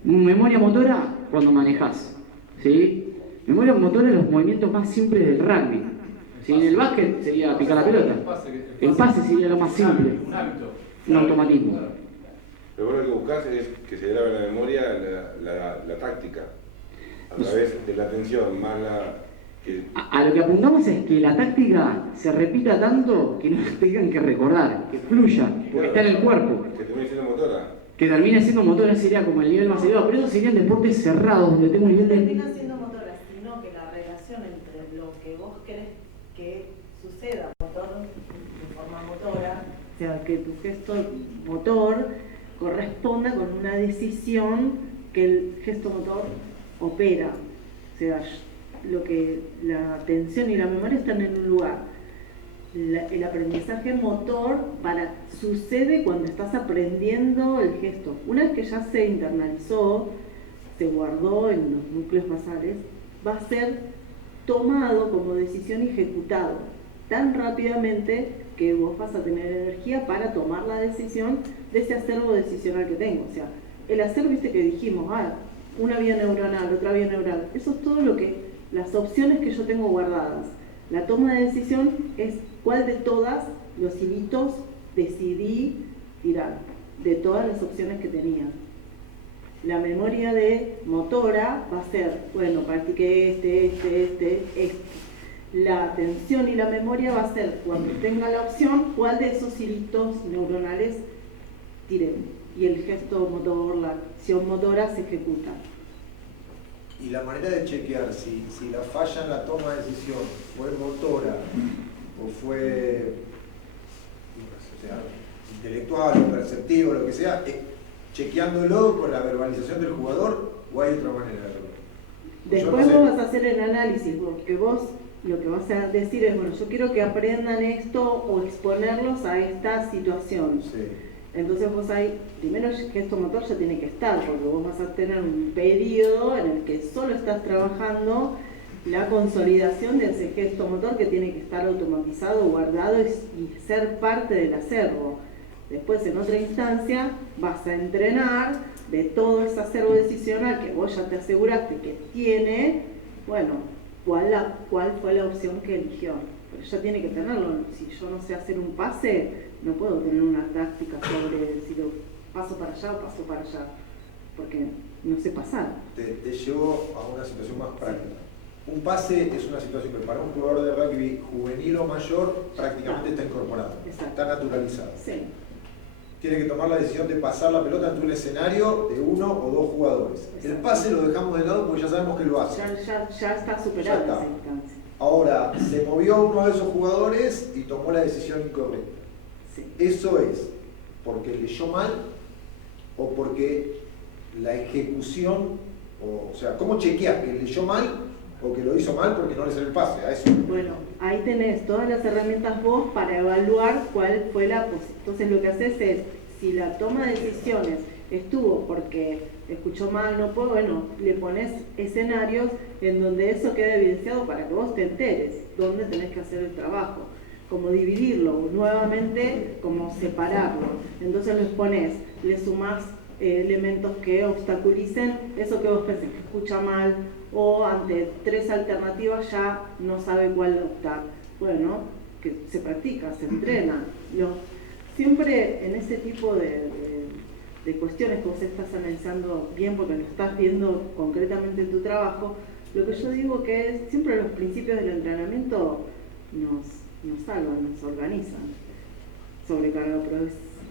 Memoria motora cuando manejás, ¿sí? Memoria motora es los movimientos más simples del rugby. ¿Sí? En el básquet sería picar la pelota. El pase sería lo más simple. Un automatismo. Pero vos lo que buscás es que se grabe en la memoria la táctica, a través de la atención, más la... A lo que apuntamos es que la táctica se repita tanto que no tengan que recordar, que fluya, porque está en el cuerpo. Que termine siendo motora. Que termine siendo motora sería como el nivel más elevado, pero eso serían deportes cerrados, donde tengo un nivel de... termina siendo motora, sino que la relación entre lo que vos querés que suceda de forma motora, o sea, que tu gesto motor corresponda con una decisión que el gesto motor opera. O sea, la atención y la memoria están en un lugar. El aprendizaje motor sucede cuando estás aprendiendo el gesto. Una vez que ya se internalizó, se guardó en los núcleos basales, va a ser tomado como decisión y ejecutado tan rápidamente que vos vas a tener energía para tomar la decisión de ese acervo decisional que tengo. O sea, el hacer, viste que dijimos, una vía neuronal, otra vía neural, eso es todo las opciones que yo tengo guardadas. La toma de decisión es cuál de todas los hilitos decidí tirar, de todas las opciones que tenía. La memoria de motora va a ser, bueno, practiqué este. La atención y la memoria va a ser, cuando tenga la opción, cuál de esos hilitos neuronales tiré. Y el gesto motor, la acción motora se ejecuta. Y la manera de chequear si la falla en la toma de decisión fue motora o fue intelectual o perceptivo, lo que sea, chequeándolo con la verbalización del jugador o hay otra manera de verlo? Después vos vas a hacer el análisis, porque vos lo que vas a decir es, bueno, yo quiero que aprendan esto o exponerlos a esta situación. Sí. Entonces vos ahí, primero el gesto motor ya tiene que estar, porque vos vas a tener un periodo en el que solo estás trabajando la consolidación de ese gesto motor que tiene que estar automatizado, guardado y ser parte del acervo. Después, en otra instancia, vas a entrenar de todo ese acervo decisional que vos ya te aseguraste que tiene, bueno, cuál fue la opción que eligió. Pero ya tiene que tenerlo. Si yo no sé hacer un pase, no puedo tener una táctica sobre si lo paso para allá o paso para allá, porque no sé pasar. Te llevo a una situación más práctica. Un pase es una situación que para un jugador de rugby juvenil o mayor prácticamente está incorporado, está naturalizado. Sí. Tiene que tomar la decisión de pasar la pelota ante un escenario de uno o dos jugadores. El pase lo dejamos de lado porque ya sabemos que lo hace. Ya está superado esa instancia. Ahora, se movió uno de esos jugadores y tomó la decisión incorrecta. Sí. ¿Eso es porque leyó mal o porque la ejecución, o sea, cómo chequear que leyó mal o que lo hizo mal porque no le salió el pase? A eso. Bueno, ahí tenés todas las herramientas vos para evaluar cuál fue la posición. Entonces lo que haces es, si la toma de decisiones estuvo porque escuchó mal, no puedo, bueno, le pones escenarios en donde eso quede evidenciado para que vos te enteres dónde tenés que hacer el trabajo, como dividirlo, nuevamente como separarlo. Entonces les pones, le sumás elementos que obstaculicen eso que vos pensés que escucha mal, o ante 3 alternativas ya no sabe cuál optar. Bueno, que se practica, se entrena. Siempre en ese tipo de cuestiones que vos estás analizando bien porque lo estás viendo concretamente en tu trabajo, lo que yo digo que es, siempre los principios del entrenamiento nos salvan, nos organizan. Sobrecarga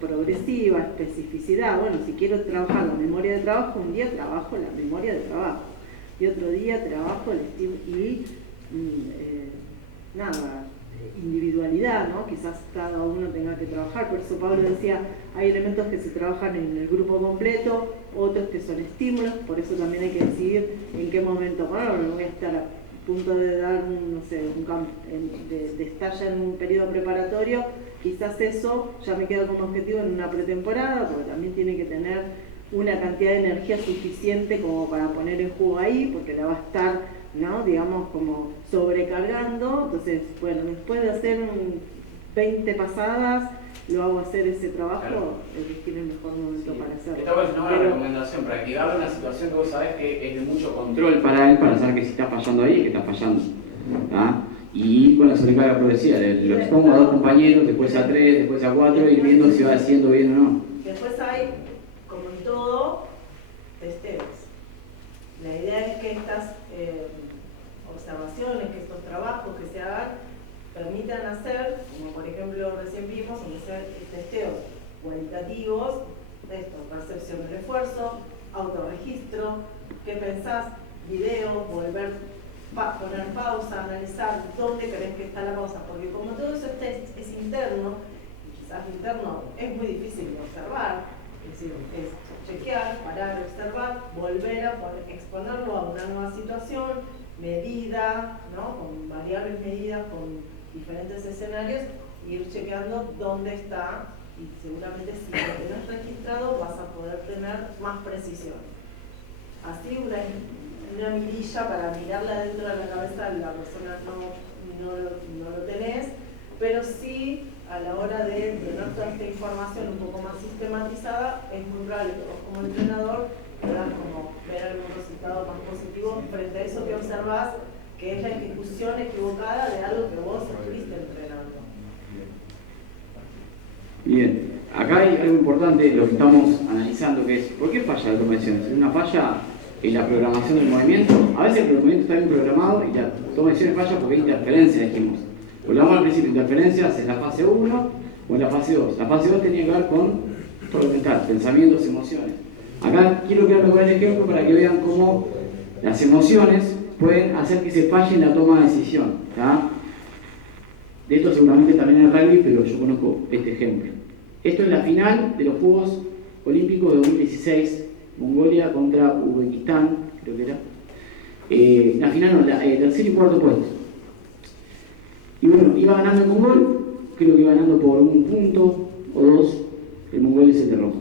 progresiva, especificidad. Bueno, si quiero trabajar la memoria de trabajo, un día trabajo la memoria de trabajo y otro día trabajo el estilo y individualidad, ¿no? Quizás cada uno tenga que trabajar. Por eso Pablo decía, hay elementos que se trabajan en el grupo completo, otros que son estímulos, por eso también hay que decidir en qué momento. Bueno, no voy a estar a punto de dar de estar ya en un periodo preparatorio, quizás eso ya me queda como objetivo en una pretemporada, porque también tiene que tener una cantidad de energía suficiente como para poner en juego ahí, porque la va a estar, ¿no? Digamos, como sobrecargando. Entonces, bueno, después de hacer 20 pasadas, lo hago hacer ese trabajo, claro. Elegir el mejor momento para hacerlo. Esta es una buena recomendación, practicar una situación que vos sabés que es de mucho control para él, para saber que si está fallando ahí, que está fallando. ¿Ah? Y ir con la sobrecarga progresiva, lo expongo a 2 compañeros, después a 3, después a 4, y viendo si va haciendo bien o no. Después hay, como en todo, testeos. La idea es que estas observaciones, que estos trabajos que se hagan, permitan hacer, como por ejemplo recién vimos, aunque sean testeos cualitativos, percepción del esfuerzo, autorregistro, qué pensás, video, poner pausa, analizar dónde crees que está la pausa, porque como todo eso es interno, y quizás interno es muy difícil de observar, es decir, es chequear, parar, observar, volver a exponerlo a una nueva situación, medida, ¿no? Con variables medidas, con diferentes escenarios, y ir chequeando dónde está, y seguramente si lo tenés registrado vas a poder tener más precisión. Así una mirilla para mirarla dentro de la cabeza de la persona no lo tenés, pero sí a la hora de tener toda esta información un poco más sistematizada, es muy probable que vos como entrenador puedas como ver algún resultado más positivo frente a eso que observás, que es la ejecución equivocada de algo que vos estuviste entrenando. Bien, acá hay algo importante, lo que estamos analizando, que es ¿por qué falla la toma de decisiones? ¿Es una falla en la programación del movimiento? A veces el movimiento está bien programado y la toma de decisiones falla porque hay interferencia, dijimos. Volvamos al principio, interferencias en la fase 1 o en la fase 2. La fase 2 tenía que ver con todo lo mental, pensamientos, emociones. Acá quiero quedarme con el ejemplo para que vean cómo las emociones pueden hacer que se falle en la toma de decisión. ¿Tá? De esto seguramente también en el rugby, pero yo conozco este ejemplo. Esto es la final de los Juegos Olímpicos de 2016, Mongolia contra Uzbekistán, creo que era. La final no, tercer y cuarto puesto. Y bueno, iba ganando el mongol, creo que iba ganando por 1 punto o 2, el mongol es el de rojo.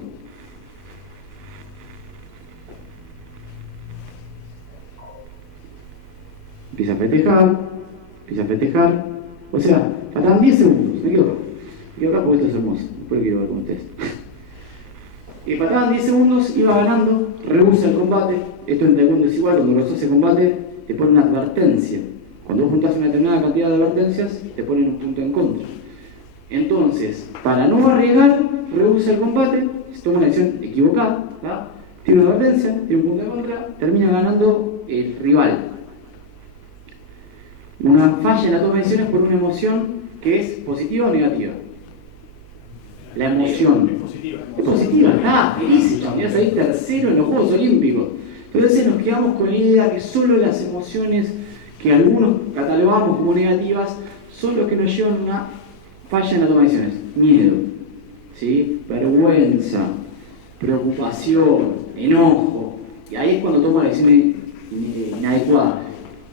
Empieza a festejar, o sea, faltaban 10 segundos, me quedo acá porque esto es hermoso, después quiero ver con ustedes. Faltaban 10 segundos, iba ganando, rehúsa el combate, esto en taekwondo es igual, cuando rehúsa ese combate te ponen una advertencia. Cuando vos juntas una determinada cantidad de advertencias, te ponen un punto en contra. Entonces, para no arriesgar, rehúsa el combate, se toma una decisión equivocada, ¿verdad? Tiene una advertencia, tiene un punto en contra, termina ganando el rival. Una falla en la toma de decisiones por una emoción que es positiva o negativa. La emoción. Es positiva, está feliz, ya ahí tercero en los Juegos Olímpicos. Pero a veces nos quedamos con la idea que solo las emociones que algunos catalogamos como negativas son los que nos llevan a una falla en la toma de decisiones. Miedo, ¿sí? Vergüenza, preocupación, enojo. Y ahí es cuando toma la decisión inadecuada.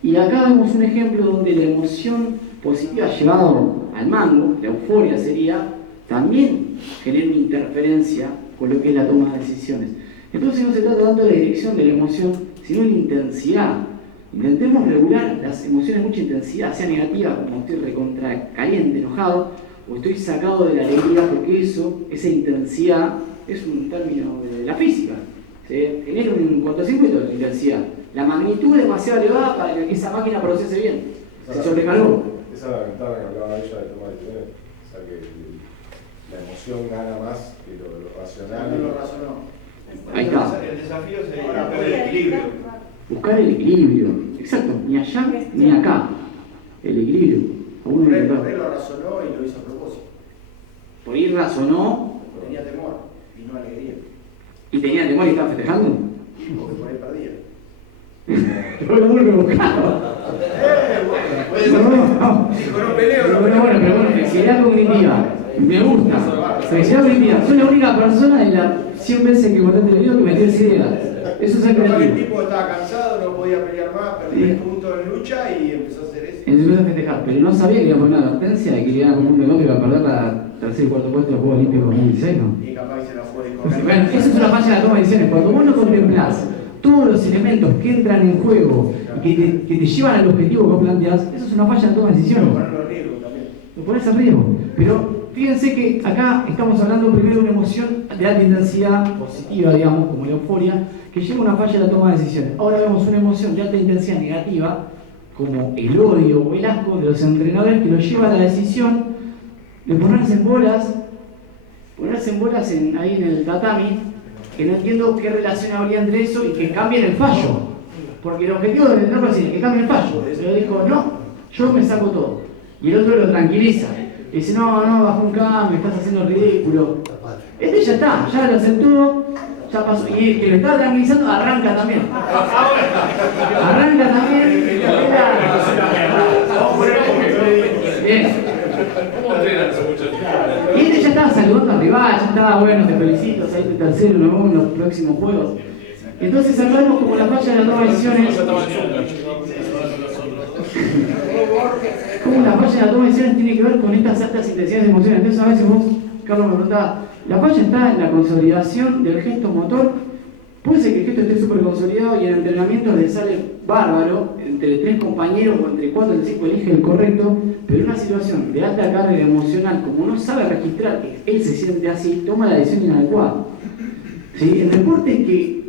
Y acá vemos un ejemplo donde la emoción positiva llevado al mango, la euforia sería, también genera una interferencia con lo que es la toma de decisiones. Entonces no se trata tanto de la dirección de la emoción, sino de la intensidad. Intentemos regular las emociones de mucha intensidad, sea negativa, como estoy recontra caliente, enojado, o estoy sacado de la alegría, porque eso, esa intensidad, es un término de la física. Se genera un cortocircuito de la intensidad. La magnitud es demasiado elevada para que esa máquina procese bien. Se sobrecargó. Esa es la ventana que hablaba ella de toma de decisiones. O sea que la emoción gana más que lo racional. No lo razonó. Ahí está. El desafío sería buscar el equilibrio. Buscar el equilibrio. Exacto. Ni allá ni acá. El equilibrio. Por él lo razonó y lo hizo a propósito. Por ahí razonó. Tenía temor y no alegría. ¿Y tenía temor y estaba festejando? Porque por ahí perdía. Pero uno me buscaba. Pero bueno, flexibilidad cognitiva. Me gusta. Flexibilidad cognitiva. Soy la única persona de las 100 veces que contaste el video que metió esa idea. Eso es el creativo. El tipo estaba cansado, no podía pelear más, perdía puntos en lucha y empezó a hacer eso. Empezó a festejar, pero no sabía que iba a poner una advertencia de que le iban a poner un punto de contra y iba a perder la tercer y cuarto puesto de los Juegos Olímpicos 2016, ¿no? Y capaz que se la fue de correr. Bueno, eso es una falla de la toma de decisiones. Cuando vos no contemplás todos los elementos que entran en juego y que te llevan al objetivo que vos planteás, eso es una falla de toma de decisiones. Ponerlo en riesgo también. Lo pones en riesgo. Pero fíjense que acá estamos hablando primero de una emoción de alta intensidad positiva, digamos, como la euforia, que lleva a una falla de la toma de decisiones. Ahora vemos una emoción de alta intensidad negativa, como el odio o el asco de los entrenadores, que lo lleva a la decisión de ponerse en bolas ahí en el tatami, que no entiendo qué relación habría entre eso y que cambien el fallo. Porque el objetivo del entrenador es que cambien el fallo. Pero dijo, no, yo me saco todo. Y el otro lo tranquiliza. Y dice, no, baja un cambio, estás haciendo ridículo. Este ya está, ya lo aceptó, ya pasó. Y el que lo estaba tranquilizando arranca también. Arranca también. Bien. ¿Cómo entrenan esos muchachos? Y este ya estaba saludando al rival, ya estaba, bueno, te felicito, saliste tercero, nos vemos en los próximos juegos. Entonces acá vemos como la falla de la toma de decisiones. Como la falla de la toma de decisiones tiene que ver con estas altas intensidades de emociones. Entonces a veces vos, Carlos, me preguntaba, la falla está en la consolidación del gesto motor. Puede ser que el gesto esté súper consolidado y en el entrenamiento le sale bárbaro, entre 3 compañeros o entre 4 o 5 elige el correcto, pero en una situación de alta carga emocional, como no sabe registrar que él se siente así, toma la decisión inadecuada. ¿Sí? En el deporte que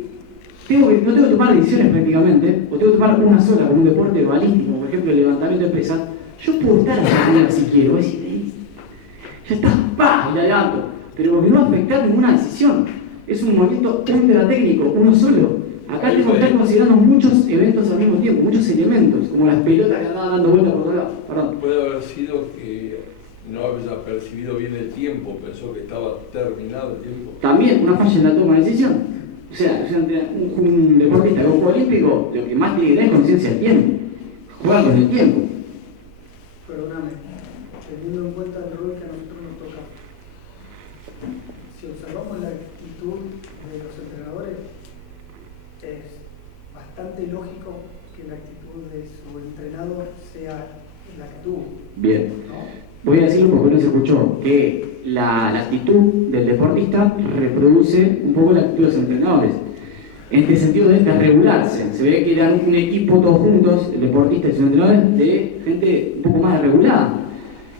no tengo que tomar decisiones prácticamente, o tengo que tomar una sola, como un deporte balístico, por ejemplo el levantamiento de pesas, yo puedo estar a la si quiero, decir, ya está, ¡pah! Y la levanto, pero porque no va a afectar ninguna decisión. Es un movimiento ultra técnico, uno solo. Acá tengo que estar considerando muchos eventos al mismo tiempo, muchos elementos, como las pelotas que andaban dando vueltas por todos lados. Perdón. Puede haber sido que no haya percibido bien el tiempo, pensó que estaba terminado el tiempo. También una falla en la toma de decisión. O sea, un deportista de un juego olímpico, lo que más tiene que tener es conciencia del tiempo. Juega con el tiempo. Perdóname, teniendo en cuenta el rol que a nosotros nos toca, si observamos la actitud bastante lógico que la actitud de su entrenador sea la que tuvo. Bien. ¿No? Voy a decirlo porque no se escuchó, que la actitud del deportista reproduce un poco la actitud de los entrenadores. En este sentido de regularse. Se ve que eran un equipo todos juntos, el deportista y sus entrenadores, de gente un poco más regulada.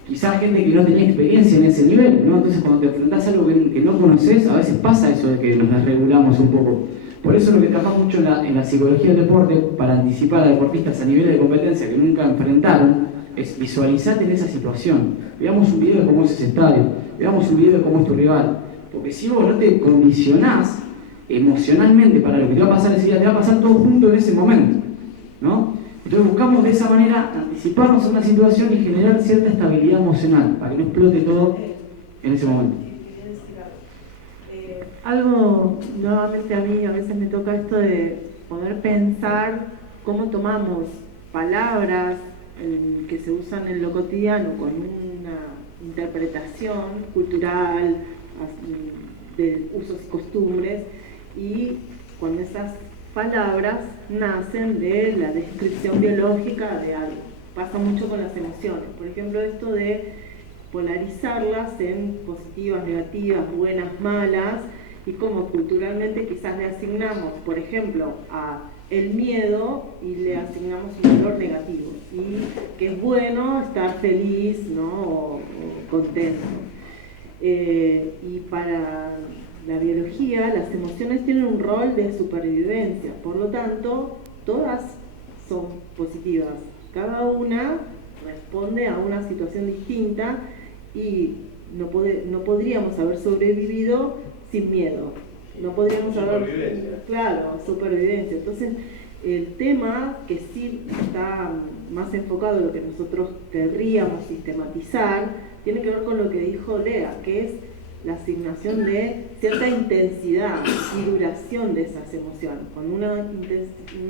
Quizás gente que no tenía experiencia en ese nivel, ¿no? Entonces cuando te enfrentás a algo que no conoces, a veces pasa eso de que nos desregulamos un poco. Por eso lo que trabajamos mucho en la psicología del deporte, para anticipar a deportistas a niveles de competencia que nunca enfrentaron, es visualizarte en esa situación. Veamos un video de cómo es ese estadio, veamos un video de cómo es tu rival. Porque si vos no te condicionás emocionalmente para lo que te va a pasar ese día, te va a pasar todo junto en ese momento, ¿no? Entonces buscamos de esa manera anticiparnos a una situación y generar cierta estabilidad emocional, para que no explote todo en ese momento. Algo, nuevamente a mí a veces me toca esto de poder pensar cómo tomamos palabras que se usan en lo cotidiano con una interpretación cultural de usos y costumbres, y cuando esas palabras nacen de la descripción biológica de algo. Pasa mucho con las emociones. Por ejemplo, esto de polarizarlas en positivas, negativas, buenas, malas, y como culturalmente quizás le asignamos, por ejemplo, a el miedo y le asignamos un valor negativo, y que es bueno estar feliz, ¿no? o contento. Y para la biología, las emociones tienen un rol de supervivencia, por lo tanto, todas son positivas. Cada una responde a una situación distinta y no podríamos haber sobrevivido sin miedo. No podríamos haber... Claro, supervivencia. Entonces, el tema que sí está más enfocado en lo que nosotros querríamos sistematizar, tiene que ver con lo que dijo Lea, que es la asignación de cierta intensidad y duración de esas emociones. Cuando una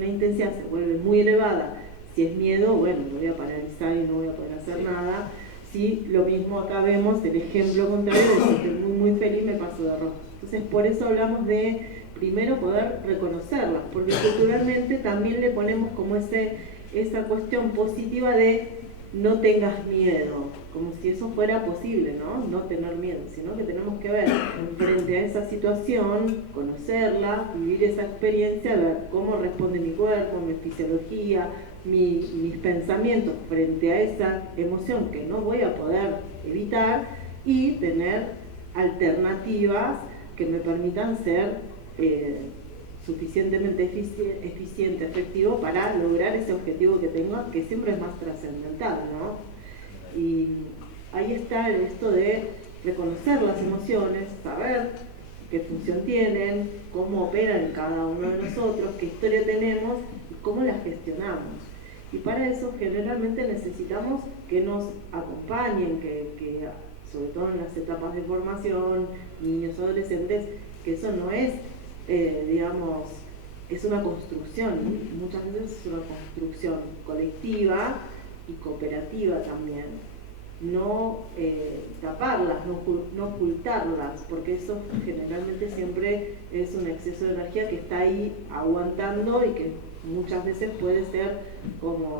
intensidad se vuelve muy elevada, si es miedo, bueno, me voy a paralizar y no voy a poder hacer nada. Si lo mismo acá vemos, el ejemplo contrario, de si estoy muy, muy feliz, me paso de rojo. Entonces, por eso hablamos de, primero, poder reconocerlas, porque culturalmente también le ponemos como esa cuestión positiva de no tengas miedo, como si eso fuera posible, ¿no? No tener miedo, sino que tenemos que ver frente a esa situación, conocerla, vivir esa experiencia, ver cómo responde mi cuerpo, mi fisiología, mis pensamientos frente a esa emoción que no voy a poder evitar, y tener alternativas que me permitan ser suficientemente eficiente, efectivo para lograr ese objetivo que tengo, que siempre es más trascendental, ¿no? Y ahí está esto de reconocer las emociones, saber qué función tienen, cómo operan en cada uno de nosotros, qué historia tenemos y cómo las gestionamos. Y para eso generalmente necesitamos que nos acompañen, que sobre todo en las etapas de formación, niños, adolescentes, que eso no es, digamos, es una construcción, y muchas veces es una construcción colectiva y cooperativa también. No taparlas, no ocultarlas, porque eso generalmente siempre es un exceso de energía que está ahí aguantando y que muchas veces puede ser como,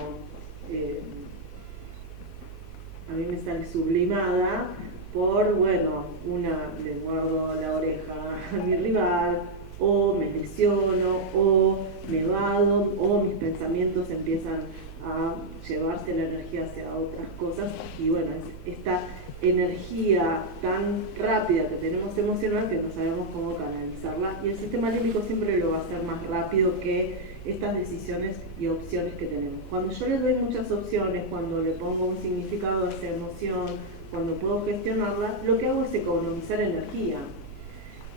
a mí me sale sublimada por, bueno, le muerdo la oreja a mi rival, o me lesiono, o me vado, o mis pensamientos empiezan a llevarse la energía hacia otras cosas, y bueno, es esta energía tan rápida que tenemos emocional que no sabemos cómo canalizarla, y el sistema límbico siempre lo va a hacer más rápido que estas decisiones y opciones que tenemos. Cuando yo le doy muchas opciones, cuando le pongo un significado a esa emoción, cuando puedo gestionarla, lo que hago es economizar energía.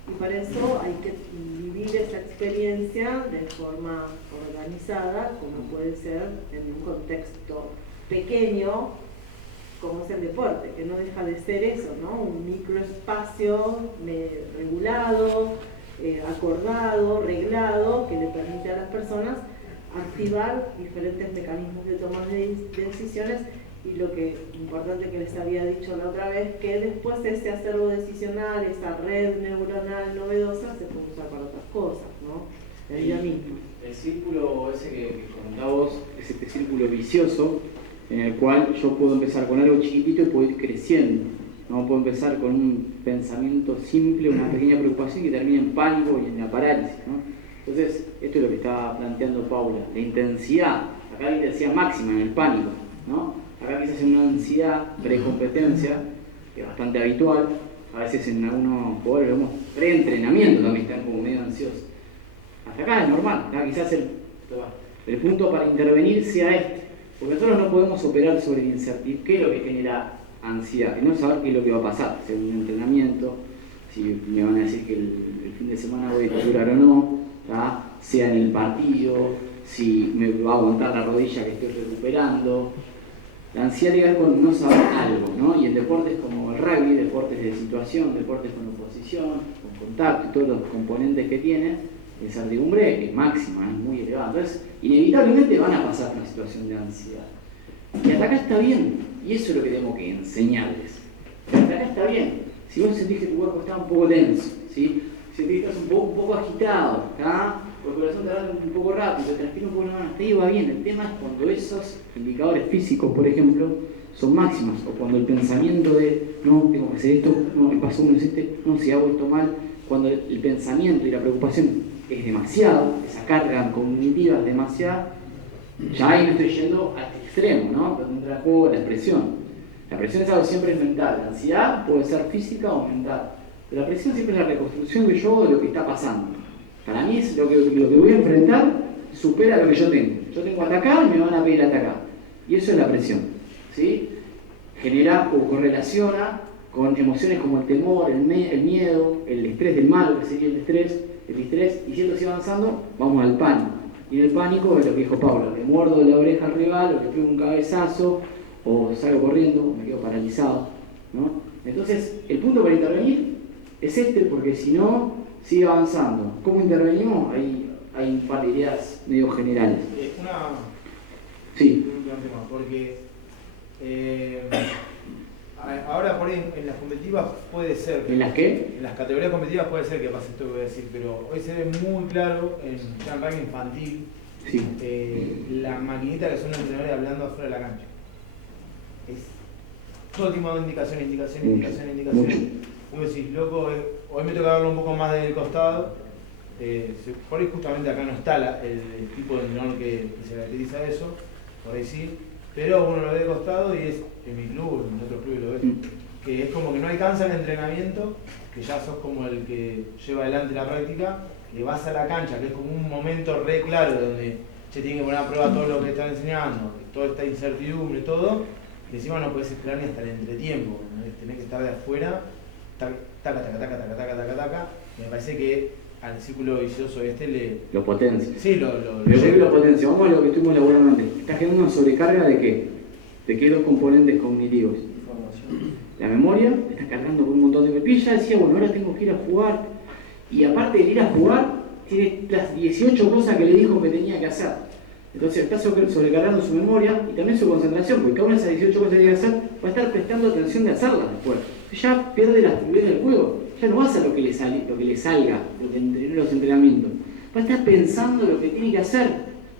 Y para eso hay que vivir esa experiencia de forma organizada, como puede ser en un contexto pequeño, como es el deporte, que no deja de ser eso, ¿no? Un microespacio regulado, acordado, reglado, que le permite a las personas activar diferentes mecanismos de toma de decisiones. Y lo que importante que les había dicho la otra vez, que después ese acervo decisional, esa red neuronal novedosa, se puede usar para otras cosas, ¿no? ella misma. El círculo ese que comentaba vos es este círculo vicioso en el cual yo puedo empezar con algo chiquitito y puedo ir creciendo. No puedo empezar con un pensamiento simple, una pequeña preocupación que termina en pánico y en la parálisis, ¿no? Entonces, esto es lo que estaba planteando Paula, la intensidad, acá la intensidad máxima en el pánico, ¿no? Acá quizás en una ansiedad, precompetencia, que es bastante habitual, a veces en algunos jugadores vemos preentrenamiento también están como medio ansiosos. Hasta acá es normal, acá quizás el punto para intervenir sea este, porque nosotros no podemos operar sobre la incertidumbre. ¿Qué es lo que genera ansiedad? Y no saber qué es lo que va a pasar, si es un entrenamiento, si me van a decir que el fin de semana voy a durar o no, ¿tá? Sea en el partido, si me va a aguantar la rodilla que estoy recuperando. La ansiedad tiene que ver con no saber algo, ¿no? Y en deportes como el rugby, deportes de situación, deportes con oposición, con contacto y todos los componentes que tiene, la incertidumbre es máxima, es muy elevada. Entonces, inevitablemente van a pasar una situación de ansiedad. Y hasta acá está bien, y eso es lo que tengo que enseñarles. Hasta acá está bien. Si vos sentís que tu cuerpo está un poco tenso, ¿sí? Si sentís que estás un poco agitado, ¿tá? O el corazón te va un poco rápido, te transpira un poco más, hasta ahí va bien. El tema es cuando esos indicadores físicos, por ejemplo, son máximos, o cuando el pensamiento de no, tengo que hacer esto, no, me pasó uno, no, si hago esto mal, cuando el pensamiento y la preocupación es demasiado, esa carga cognitiva es demasiada, ya ahí me estoy yendo al extremo, ¿no? Donde entra en juego la presión. La presión es algo siempre mental, la ansiedad puede ser física o mental, pero la presión siempre es la reconstrucción que yo hago de lo que está pasando. Para mí es lo que voy a enfrentar supera lo que yo tengo. Yo tengo hasta acá y me van a pedir hasta acá. Y eso es la presión, ¿sí? Genera o correlaciona con emociones como el temor, el miedo, el estrés del malo, que sería el estrés, y si esto sigue avanzando, vamos al pánico. Y en el pánico es lo que dijo Pablo, le muerdo de la oreja al rival, o le pego un cabezazo, o salgo corriendo, o me quedo paralizado, ¿no? Entonces, el punto para intervenir es este, porque si no, sigue avanzando. ¿Cómo intervenimos? Hay un par de ideas medio generales. Sí. Un tema, porque ahora por ahí en las competitivas puede ser. ¿En las qué? En las categorías competitivas puede ser que pase esto que voy a decir, pero hoy se ve muy claro en el ranking infantil, sí. La maquinita que son los entrenadores hablando afuera de la cancha. Es todo tipo de indicaciones. Vos decís, loco, hoy me toca verlo un poco más del costado. Por ahí justamente acá no está el tipo de entrenador que se caracteriza eso, por ahí sí, pero uno lo ve de costado y es en mi club, en otros clubes lo ves, que es como que no alcanza el entrenamiento, que ya sos como el que lleva adelante la práctica, que vas a la cancha, que es como un momento re claro donde se tiene que poner a prueba todo lo que están enseñando, toda esta incertidumbre, todo, y encima no puedes esperar ni hasta el entretiempo, tenés que estar de afuera, taca, me parece que al círculo vicioso lo potencia. Sí, lo potencia. Vamos a lo que estuvimos elaborando antes. Está generando una sobrecarga de qué? ¿De qué dos componentes cognitivos? La memoria está cargando con un montón de... Y ya decía, bueno, ahora tengo que ir a jugar. Y aparte de ir a jugar, tiene las 18 cosas que le dijo que tenía que hacer. Entonces está sobrecargando su memoria y también su concentración, porque cada una de esas 18 cosas que tiene que hacer va a estar prestando atención de hacerlas después. Ya pierde la fluidez del juego, ya no va a hacer lo que le salga, lo que entrenó los entrenamientos. Va a estar pensando lo que tiene que hacer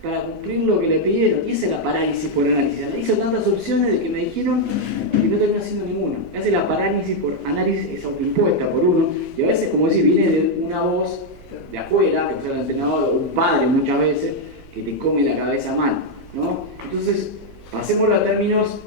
para cumplir lo que le pidieron. Y esa es la parálisis por análisis. Analizo tantas opciones de que me dijeron que no termino haciendo ninguna. Hace la parálisis por análisis, es autoimpuesta por uno, y a veces, como decir, viene de una voz de afuera, que sea el entrenador o un padre muchas veces, que te come la cabeza mal, ¿no? Entonces, pasémoslo a términos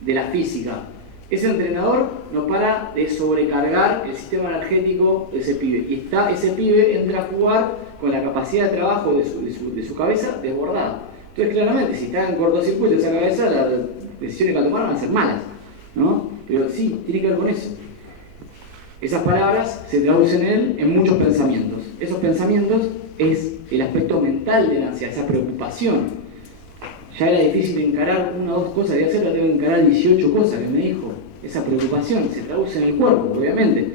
de la física. Ese entrenador no para de sobrecargar el sistema energético de ese pibe. Y ese pibe entra a jugar con la capacidad de trabajo de su cabeza desbordada. Entonces, claramente, si está en cortocircuito esa cabeza, las decisiones que va a tomar van a ser malas, ¿no? Pero sí, tiene que ver con eso. Esas palabras se traducen en él en muchos pensamientos. Esos pensamientos es el aspecto mental de la ansiedad, esa preocupación. Ya era difícil encarar una o dos cosas de hacer, la tengo que encarar 18 cosas que me dijo. Esa preocupación se traduce en el cuerpo, obviamente.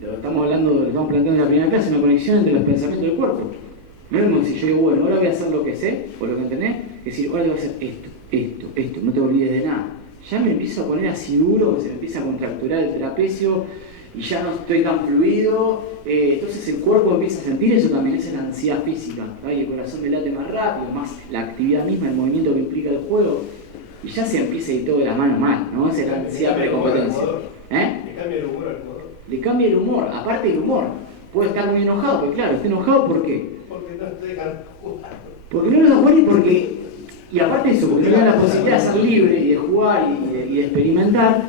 Lo estamos planteando en la primera clase, una conexión entre los pensamientos del cuerpo. No es como si yo digo, bueno, ahora voy a hacer lo que sé, o lo que entendés, es decir, ahora tengo que hacer esto, no te olvides de nada. Ya me empiezo a poner así duro, se me empieza a contracturar el trapecio, y ya no estoy tan fluido, entonces el cuerpo empieza a sentir eso también, es la ansiedad física, ¿tá? Y el corazón late más rápido, más la actividad misma, el movimiento que implica el juego, y ya se empieza a ir todo de la mano mal, ¿no? Esa es la ansiedad precompetencia. ¿Le cambia el humor al jugador? Le cambia el humor, aparte del humor. Puede estar muy enojado, porque claro, está enojado ¿por qué? Porque no te dejan jugar. Porque no lo dejan jugar y porque... Y aparte de eso, porque no le dan la posibilidad de ser libre y de jugar y de experimentar,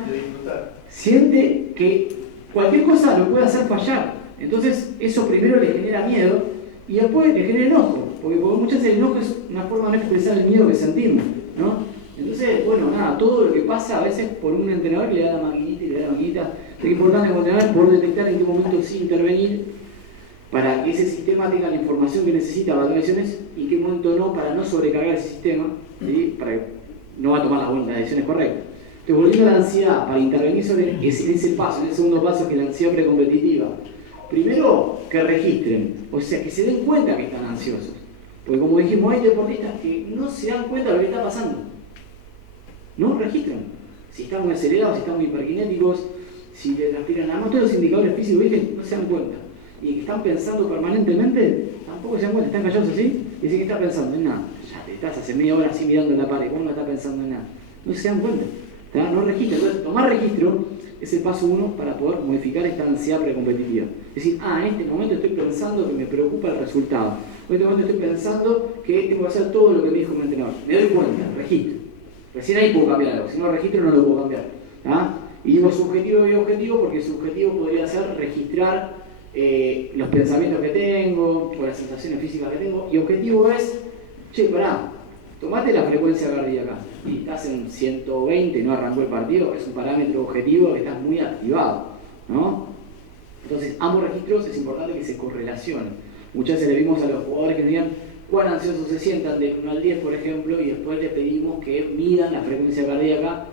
siente que cualquier cosa lo puede hacer fallar. Entonces eso primero le genera miedo y después le genera enojo, porque muchas veces el enojo es una forma de no expresar el miedo que sentimos, ¿no? Entonces, bueno, nada, todo lo que pasa a veces por un entrenador que le da la maquinita y le da la maquinita, es importante como entrenador poder detectar en qué momento sí intervenir para que ese sistema tenga la información que necesita para tomar decisiones y en qué momento no, para no sobrecargar ese sistema, ¿sí? Para que no va a tomar las decisiones correctas. Entonces, volviendo a la ansiedad, para intervenir sobre ese paso, en el segundo paso, que es la ansiedad precompetitiva, primero que registren, o sea, que se den cuenta que están ansiosos. Porque como dijimos, hay deportistas que no se dan cuenta de lo que está pasando. No registran. Si están muy acelerados, si están muy hiperkinéticos, si le transpiran la mano, todos los indicadores físicos, ¿viste? No se dan cuenta. Y que están pensando permanentemente, tampoco se dan cuenta, están callados así, y dicen que está pensando en nada. Ya te estás hace media hora así mirando en la pared, ¿cómo no está pensando en nada? No se dan cuenta, ¿tá? No registran. Entonces, tomar registro es el paso 1 para poder modificar esta ansiedad precompetitiva. Es decir, en este momento estoy pensando que me preocupa el resultado. En este momento estoy pensando que tengo que hacer todo lo que me dijo mi entrenador. Me doy cuenta, registro. Recién ahí puedo cambiar algo, si no registro no lo puedo cambiar. ¿Ah? Y digo subjetivo y objetivo porque subjetivo podría ser registrar los pensamientos que tengo o las sensaciones físicas que tengo, y objetivo es, che, pará, tomate la frecuencia cardíaca y estás en 120, no arrancó el partido, es un parámetro objetivo que estás muy activado, ¿no? Entonces, ambos registros es importante que se correlacionen. Muchas veces le vimos a los jugadores que digan cuán ansiosos se sientan del 1 al 10, por ejemplo, y después le pedimos que midan la frecuencia cardíaca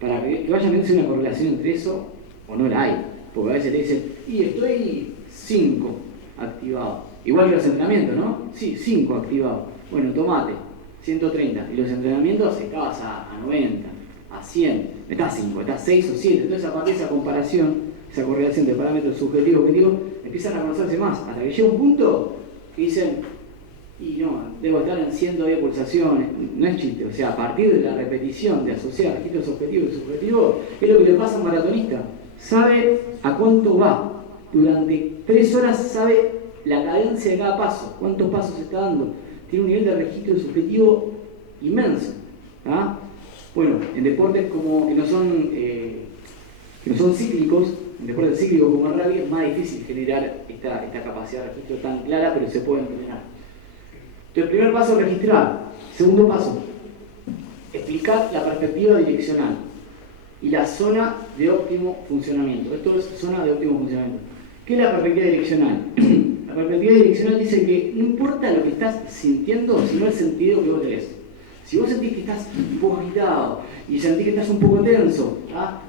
para que vayan viendo si hay una correlación entre eso o no la hay. Porque a veces te dicen, y estoy 5 activado. Igual que los entrenamientos, ¿no? Sí, 5 activados. Bueno, tomate, 130. Y los entrenamientos estabas a 90, a 100. Estás 5, estás 6 o 7. Entonces, a partir de esa comparación, esa correlación de parámetros subjetivos y objetivos, empiezan a conocerse más. Hasta que llega un punto que dicen, y no, debo estar en 110 pulsaciones. No es chiste. O sea, a partir de la repetición de asociar registros objetivos y subjetivos, es lo que le pasa a un maratonista. Sabe a cuánto va. Durante 3 horas sabe la cadencia de cada paso, cuántos pasos está dando. Tiene un nivel de registro subjetivo inmenso. ¿Ah? Bueno, en deportes como que no son cíclicos, en deportes cíclicos como el rugby, es más difícil generar esta capacidad de registro tan clara, pero se puede entrenar. Entonces, primer paso, registrar. Segundo paso, explicar la perspectiva direccional y la zona de óptimo funcionamiento. Esto es zona de óptimo funcionamiento. ¿Qué es la perspectiva direccional? La perspectiva direccional dice que no importa lo que estás sintiendo, sino el sentido que vos tenés. Si vos sentís que estás un poco agitado y sentís que estás un poco tenso,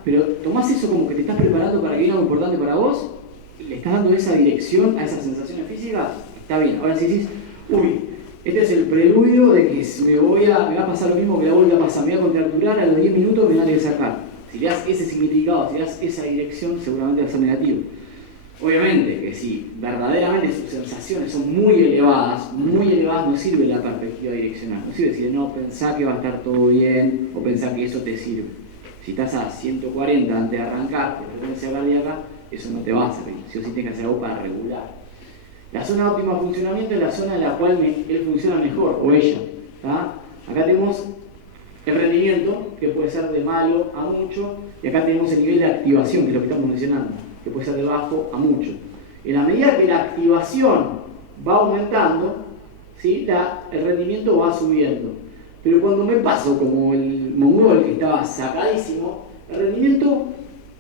pero tomás eso como que te estás preparando para que haya algo importante para vos, y le estás dando esa dirección a esas sensaciones físicas, está bien. Ahora si decís, este es el preludio de que me va a pasar lo mismo que la vuelta a pasar, me voy a contracturar, a los 10 minutos me van a que sacar. Si le das ese significado, si le das esa dirección, seguramente va a ser negativo. Obviamente que si verdaderamente sus sensaciones son muy elevadas, no sirve la perspectiva direccional. No sirve decir, no, pensá que va a estar todo bien o pensá que eso te sirve. Si estás a 140 antes de arrancar, por frecuencia cardíaca, eso no te va a servir. Si o sí tienes que hacer algo para regular. La zona de óptimo funcionamiento es la zona en la cual él funciona mejor, o ella. Acá tenemos el rendimiento, que puede ser de malo a mucho, y acá tenemos el nivel de activación, que es lo que estamos mencionando, que puede ser de bajo a mucho. En la medida que la activación va aumentando, ¿sí? El rendimiento va subiendo. Pero cuando me paso como el mongol que estaba sacadísimo, el rendimiento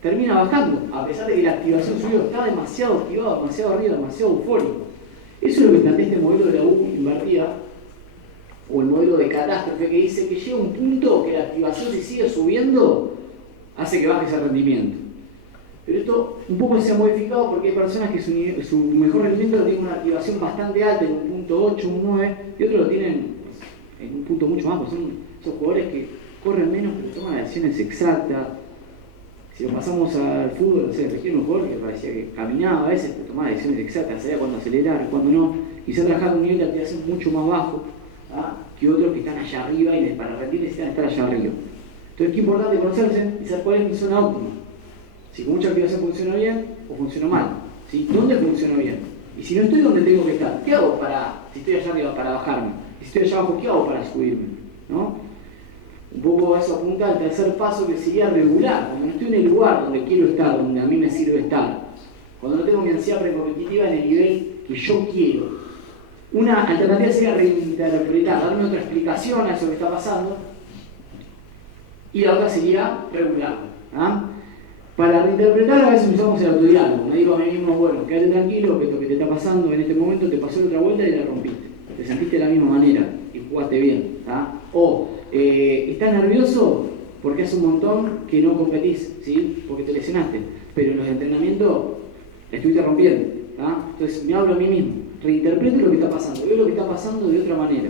termina bajando, a pesar de que la activación subió. Está demasiado activado, demasiado arriba, demasiado eufórico. Eso es lo que plantea este modelo de la U invertida, o el modelo de catástrofe, que dice que llega un punto que la activación, si sigue subiendo, hace que baje ese rendimiento. Pero esto un poco se ha modificado porque hay personas que su mejor rendimiento lo tienen una activación bastante alta, en un punto 8, un 9, y otros lo tienen en un punto mucho más, porque son esos jugadores que corren menos pero toman acciones exactas. Si lo pasamos al fútbol, no sé, requiere un jugador que parecía que caminaba a veces, pero tomaba decisiones exactas, sabía cuándo acelerar y cuándo no. Quizás trabajaba a un nivel de activación mucho más bajo que otros que están allá arriba y para rendir necesitan estar allá arriba. Entonces, qué importante conocerse y saber cuál es mi zona óptima. Si con mucha activación funciona bien o funciona mal. ¿Sí? ¿Dónde funciona bien? Y si no estoy donde tengo que estar, ¿qué hago si estoy allá arriba para bajarme? Y si estoy allá abajo, ¿qué hago para subirme? ¿No? Un poco eso apunta al tercer paso, que sería regular. Cuando no estoy en el lugar donde quiero estar, donde a mí me sirve estar. Cuando no tengo mi ansiedad precompetitiva en el nivel que yo quiero. Una alternativa sería reinterpretar, darme otra explicación a eso que está pasando. Y la otra sería regular. Para reinterpretar a veces usamos el autodiálogo. Me digo a mí mismo, bueno, quédate tranquilo, que esto que te está pasando en este momento te pasó la otra vuelta y la rompiste. Te sentiste de la misma manera y jugaste bien. O estás nervioso porque hace un montón que no competís, ¿sí? Porque te lesionaste, pero en los entrenamientos la estuviste rompiendo. Entonces me hablo a mí mismo, reinterpreto lo que está pasando, veo lo que está pasando de otra manera.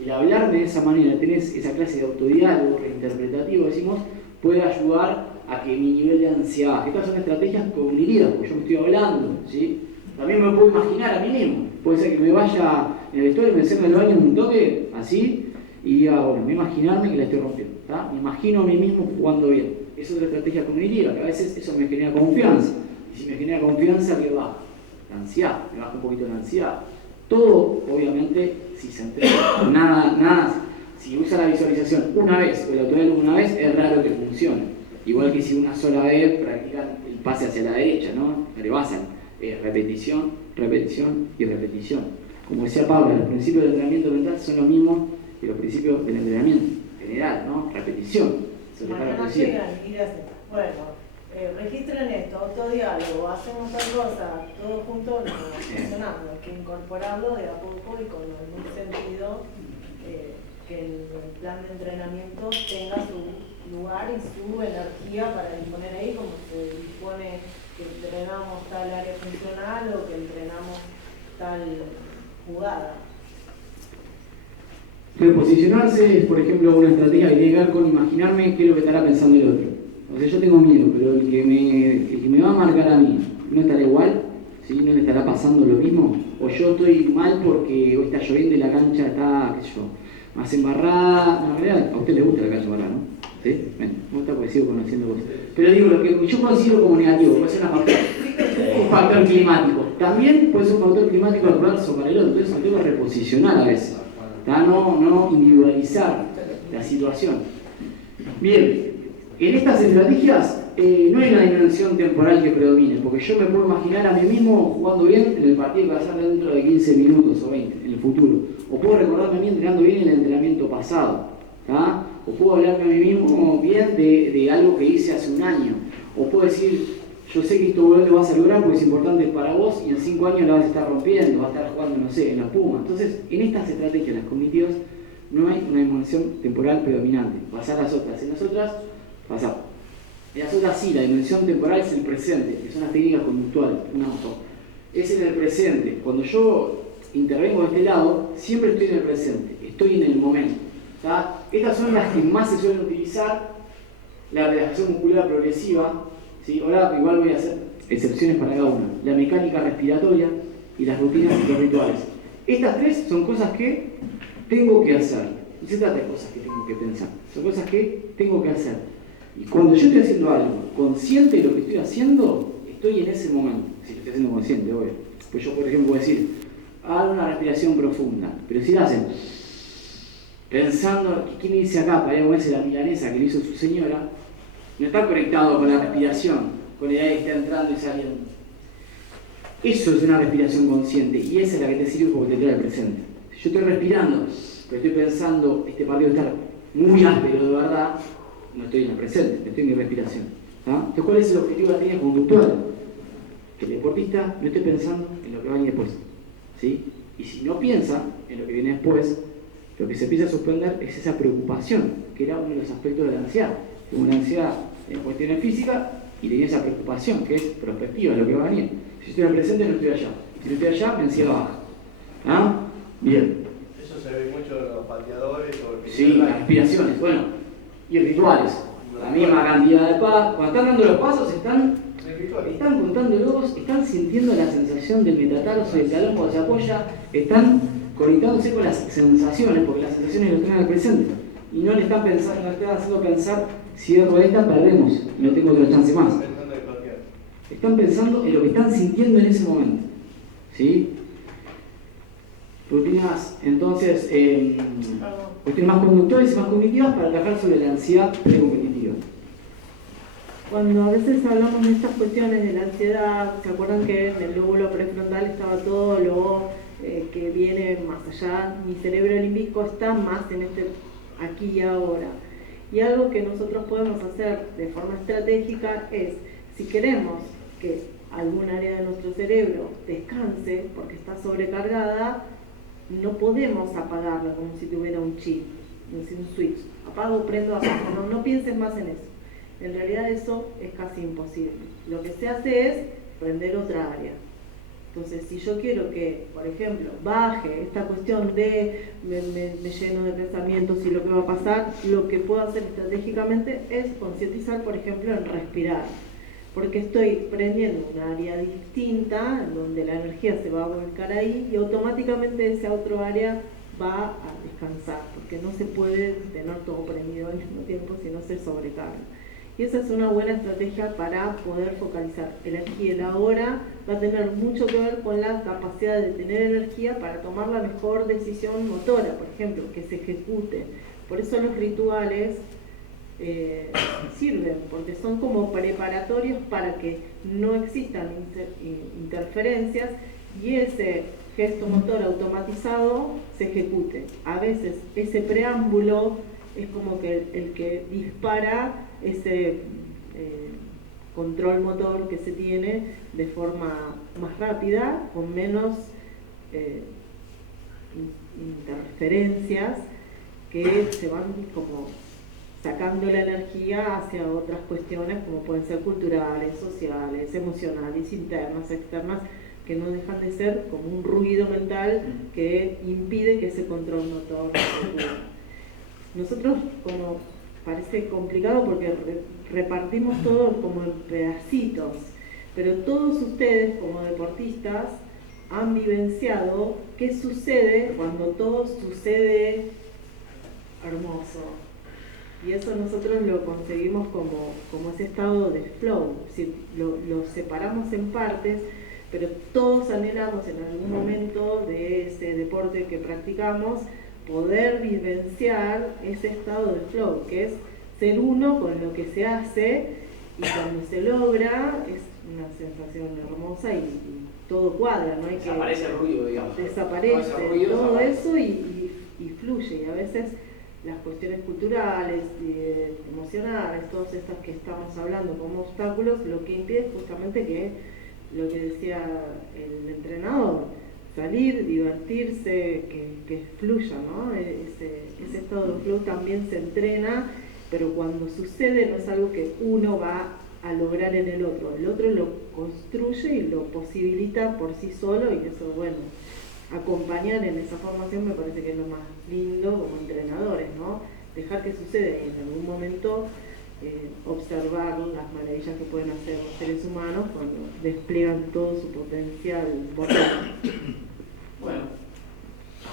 El hablarme de esa manera, tenés esa clase de autodiálogo reinterpretativo, decimos, puede ayudar a que mi nivel de ansiedad, estas son estrategias cognitivas, porque yo me estoy hablando, ¿sí? También me puedo imaginar a mí mismo, puede ser que me vaya en el vestuario y me encierre en el baño un toque, así, y diga, bueno, me imaginarme que la estoy rompiendo, me imagino a mí mismo jugando bien. Es otra estrategia cognitiva, que a veces eso me genera confianza, y si me genera confianza, ¿qué baja? La ansiedad, me baja un poquito la ansiedad. Todo, obviamente, si se entrena, nada, si usa la visualización una vez o el autodiálogo una vez, es raro que funcione. Igual que si una sola vez practican el pase hacia la derecha, ¿no? Rebasan. Repetición, repetición y repetición. Como decía Pablo, los principios del entrenamiento mental son los mismos que los principios del entrenamiento general, ¿no? Repetición. Mañana llegan y dicen, bueno, registren esto, autodiálogo, hacemos tal cosa, todo junto no funciona, hay que incorporarlo de a poco y con algún sentido que el plan de entrenamiento tenga su lugar y su energía para disponer ahí, como se dispone que entrenamos tal área funcional o que entrenamos tal jugada. Reposicionarse es, por ejemplo, una estrategia que tiene que ver con imaginarme qué es lo que estará pensando el otro. O sea, yo tengo miedo, pero el que me va a marcar a mí, ¿no estará igual? ¿Sí? ¿No le estará pasando lo mismo? ¿O yo estoy mal porque hoy está lloviendo y la cancha está, qué sé yo, más embarrada? No, en realidad, a usted le gusta la cancha embarrada, ¿no? ¿Sí? Bueno, me gusta porque sigo conociendo cosas. Pero digo, lo que yo considero como negativo, puede ser un factor climático. También puede ser un factor climático adverso para el otro. Entonces, tengo que reposicionar a veces. No individualizar la situación. Bien, en estas estrategias no hay una dimensión temporal que predomine, porque yo me puedo imaginar a mí mismo jugando bien en el partido que va a ser dentro de 15 minutos o 20 en el futuro. O puedo recordarme a mí entrenando bien en el entrenamiento pasado. O puedo hablarme a mí mismo bien de algo que hice hace un año. O puedo decir, yo sé que esto lo vas a lograr porque es importante para vos y en 5 años la vas a estar rompiendo, vas a estar jugando, no sé, en la Puma. Entonces, en estas estrategias, las cognitivas, no hay una dimensión temporal predominante. Pasar las otras. En las otras, pasar. En las otras sí, la dimensión temporal es el presente, que son las técnicas conductuales. Es en el presente. Cuando yo intervengo de este lado, siempre estoy en el presente, estoy en el momento. Estas son las que más se suelen utilizar, la relajación muscular progresiva, ¿sí? Ahora igual voy a hacer excepciones para cada una, la mecánica respiratoria y las rutinas y los rituales. Estas tres son cosas que tengo que hacer, no se trata de cosas que tengo que pensar, son cosas que tengo que hacer. Y cuando yo estoy haciendo algo consciente de lo que estoy haciendo, estoy en ese momento, si lo estoy haciendo consciente, obvio. Pues yo, por ejemplo, voy a decir, hago una respiración profunda, pero si la hacen pensando, ¿quién dice acá? Para ir a comerse la milanesa que le hizo su señora, no está conectado con la respiración, con el aire que está entrando y saliendo. Eso es una respiración consciente y esa es la que te sirve porque te trae al presente. Si yo estoy respirando, pero estoy pensando, este partido está muy áspero de verdad, no estoy en el presente, estoy en mi respiración. Entonces, ¿cuál es el objetivo de la técnica conductual? Que el deportista no esté pensando en lo que va a venir después. ¿Sí? Y si no piensa en lo que viene después, lo que se empieza a suspender es esa preocupación, que era uno de los aspectos de la ansiedad. Tengo una ansiedad en cuestiones físicas y tenía esa preocupación, que es prospectiva, lo que va a venir. Si estoy en el presente, no estoy allá. Si no estoy allá, mi ansiedad baja. Bien. Eso se ve mucho en los pateadores. Sí, las respiraciones, bueno, y rituales. misma cantidad de pasos. Cuando están dando los pasos, están contándolos, están sintiendo la sensación del metatarso y del talón cuando se apoya, están conectándose con las sensaciones, porque las sensaciones lo traen al presente. Y no le están pensando, no le están haciendo pensar, si cierro esta, perdemos y no tengo otra chance más. Están pensando en lo que están sintiendo en ese momento. ¿Sí? Rutinas, entonces, cuestiones más conductores y más cognitivas para trabajar sobre la ansiedad precompetitiva. Cuando a veces hablamos de estas cuestiones de la ansiedad, ¿se acuerdan que en el lóbulo prefrontal estaba todo lo que viene más allá? Mi cerebro límbico está más en este aquí y ahora. Y algo que nosotros podemos hacer de forma estratégica es, si queremos que algún área de nuestro cerebro descanse porque está sobrecargada, no podemos apagarla como si tuviera un chip, un switch. Apago, prendo, apago. No pienses más en eso. En realidad eso es casi imposible. Lo que se hace es prender otra área. Entonces, si yo quiero que, por ejemplo, baje esta cuestión de me lleno de pensamientos y lo que va a pasar, lo que puedo hacer estratégicamente es concientizar, por ejemplo, en respirar. Porque estoy prendiendo una área distinta, en donde la energía se va a volcar ahí y automáticamente esa otra área va a descansar, porque no se puede tener todo prendido al mismo tiempo si no se sobrecarga. Y esa es una buena estrategia para poder focalizar. El aquí y el ahora va a tener mucho que ver con la capacidad de tener energía para tomar la mejor decisión motora, por ejemplo, que se ejecute. Por eso los rituales sirven, porque son como preparatorios para que no existan interferencias y ese gesto motor automatizado se ejecute. A veces ese preámbulo es como que el que dispara ese control motor que se tiene de forma más rápida, con menos interferencias que se van como sacando la energía hacia otras cuestiones como pueden ser culturales, sociales, emocionales, internas, externas, que no dejan de ser como un ruido mental que impide que ese control motor se ocurra. Nosotros, como parece complicado porque repartimos todo como en pedacitos, pero todos ustedes como deportistas han vivenciado qué sucede cuando todo sucede hermoso. Y eso nosotros lo conseguimos como ese estado de flow, es decir, lo separamos en partes, pero todos anhelamos en algún momento de ese deporte que practicamos poder vivenciar ese estado de flow, que es ser uno con lo que se hace, y cuando se logra es una sensación hermosa y todo cuadra, no hay que... Desaparece el ruido, digamos. Desaparece todo eso y fluye, y a veces las cuestiones culturales, emocionales, todas estas que estamos hablando como obstáculos, lo que impide es justamente que, lo que decía el entrenador, salir, divertirse, que fluya, ¿no? Ese estado de flow también se entrena, pero cuando sucede no es algo que uno va a lograr en el otro lo construye y lo posibilita por sí solo, y eso, bueno, acompañar en esa formación me parece que es lo más lindo como entrenadores, ¿no? Dejar que suceda y en algún momento observar las maravillas que pueden hacer los seres humanos cuando despliegan todo su potencial motor. Bueno,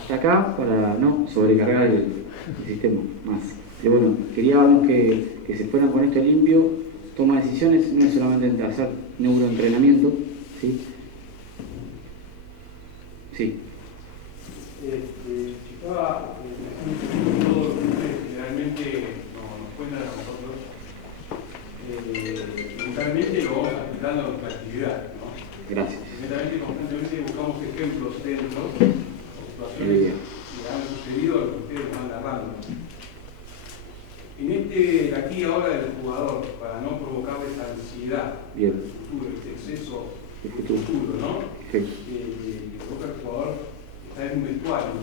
hasta acá para no sobrecargar el sistema más. Pero bueno, queríamos que se fueran con esto limpio. Toma decisiones no es solamente hacer neuroentrenamiento, ¿sí? Sí. Chicaba, todo lo que ustedes generalmente nos cuentan a nosotros, mentalmente lo vamos aplicando a nuestra actividad, ¿no? Gracias. Mentalmente, constantemente buscamos ejemplos dentro, o situaciones que han sucedido a lo que ustedes van narrando. En el aquí y ahora del jugador, para no provocarle esa ansiedad del futuro, este exceso del futuro, ¿no? Que provoca el jugador está en un vestuario,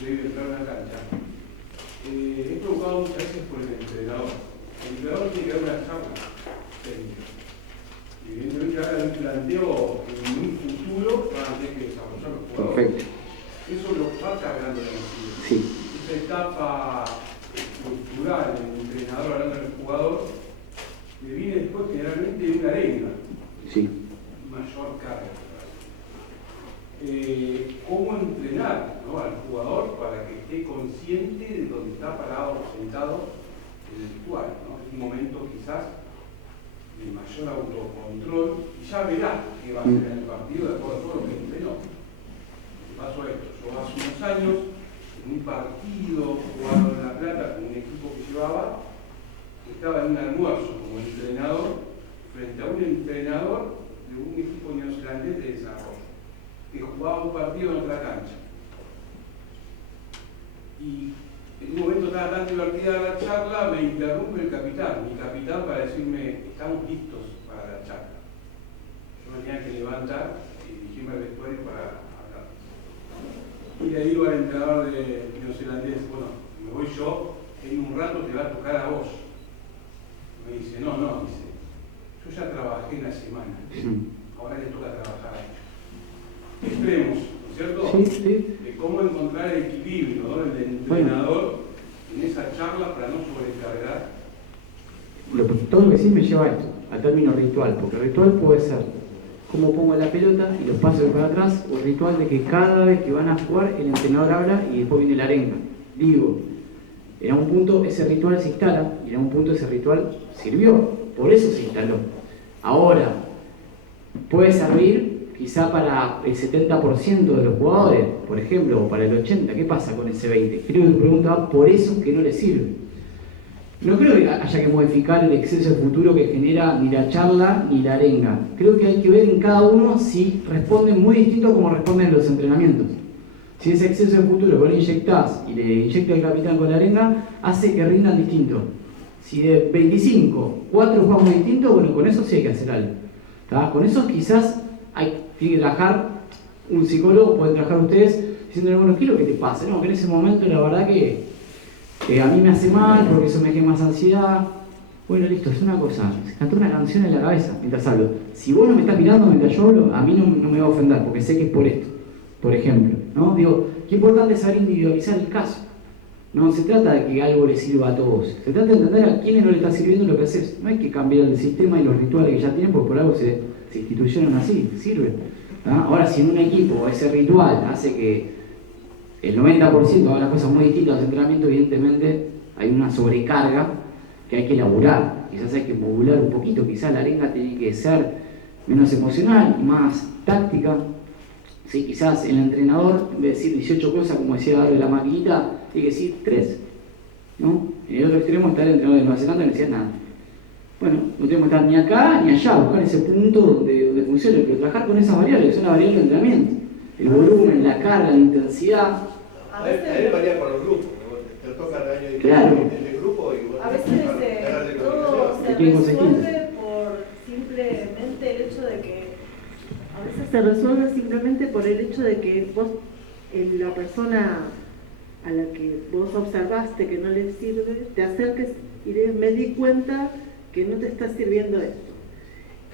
debe entrar a una cancha. Es provocado muchas veces por el entrenador. El entrenador tiene que dar una charla técnica. Evidentemente ahora un planteo en un futuro van a tener que desarrollar los jugadores. Perfecto. Eso lo va cargando la energía. Sí. Esa etapa estructural del entrenador hablando del jugador quizás de mayor autocontrol, y ya verás qué va a hacer en el partido de acuerdo a todo lo que entrenó. Me pasó esto, yo hace unos años, en un partido jugando en La Plata con un equipo que llevaba, estaba en un almuerzo como entrenador, frente a un entrenador de un equipo neozelandés de desarrollo, que jugaba un partido en otra cancha. Y en un momento estaba tan divertida la charla, me interrumpe el capitán, mi capitán, para decirme, estamos listos para la charla. Yo me tenía que levantar y dirigirme al vestuario para hablar. Y le digo al entrenador de neozelandés, bueno, me voy yo, en un rato te va a tocar a vos. Me dice, no, dice, yo ya trabajé en la semana, ahora le toca trabajar a ellos. Extremos, ¿no es cierto? Sí. De cómo encontrar el equilibrio, ¿no? Del entrenador en esa charla para no sobrecargar. Todo lo que sí me lleva a esto, al término ritual, porque el ritual puede ser cómo pongo la pelota y los pasos para atrás, o el ritual de que cada vez que van a jugar el entrenador habla y después viene la arenga. Digo, en un punto ese ritual se instala y en un punto ese ritual sirvió, por eso se instaló. Ahora, puede servir quizá para el 70% de los jugadores, por ejemplo, o para el 80%, ¿qué pasa con ese 20%? Creo que tu pregunta va por eso que no le sirve. No creo que haya que modificar el exceso de futuro que genera ni la charla ni la arenga. Creo que hay que ver en cada uno si responden muy distinto como responden en los entrenamientos. Si ese exceso de futuro que vos le inyectás y le inyecta el capitán con la arenga, hace que rindan distinto. Si de 25, 4 jugamos distinto, bueno, con eso sí hay que hacer algo. ¿Tá? Con eso quizás tiene que trabajar un psicólogo, pueden trabajar ustedes diciendo, bueno, ¿qué es lo que te pasa? No, que en ese momento la verdad que a mí me hace mal, porque eso me genera más ansiedad. Bueno, listo, es una cosa, se cantó una canción en la cabeza mientras hablo. Si vos no me estás mirando mientras yo hablo, a mí no me va a ofender, porque sé que es por esto, por ejemplo, ¿no? Digo, qué importante es saber individualizar el caso. No se trata de que algo le sirva a todos, se trata de entender a quiénes no le está sirviendo lo que haces. No hay que cambiar el sistema y los rituales que ya tienen, porque por algo se instituyeron así, sirve. ¿Ah? Ahora, si en un equipo ese ritual hace que el 90% haga las cosas muy distintas a los entrenamientos, evidentemente hay una sobrecarga que hay que elaborar. Quizás hay que modular un poquito, quizás la arenga tiene que ser menos emocional y más táctica. Sí, quizás el entrenador, en vez de decir 18 cosas, como decía darle la maquinita, tiene que decir 3. ¿No? En el otro extremo está el entrenador de Nueva Zelanda, no decía nada. Bueno, no tenemos que estar ni acá ni allá, buscar ese punto donde funcione, pero trabajar con esas variables, que son las variables de entrenamiento. El volumen, la carga, la intensidad. A veces varía con los grupos, te toca el año claro. En el grupo y bueno, a veces todo se resuelve por simplemente el hecho de que a veces se resuelve simplemente por el hecho de que vos, la persona a la que vos observaste que no le sirve, te acerques y me di cuenta que no te está sirviendo esto.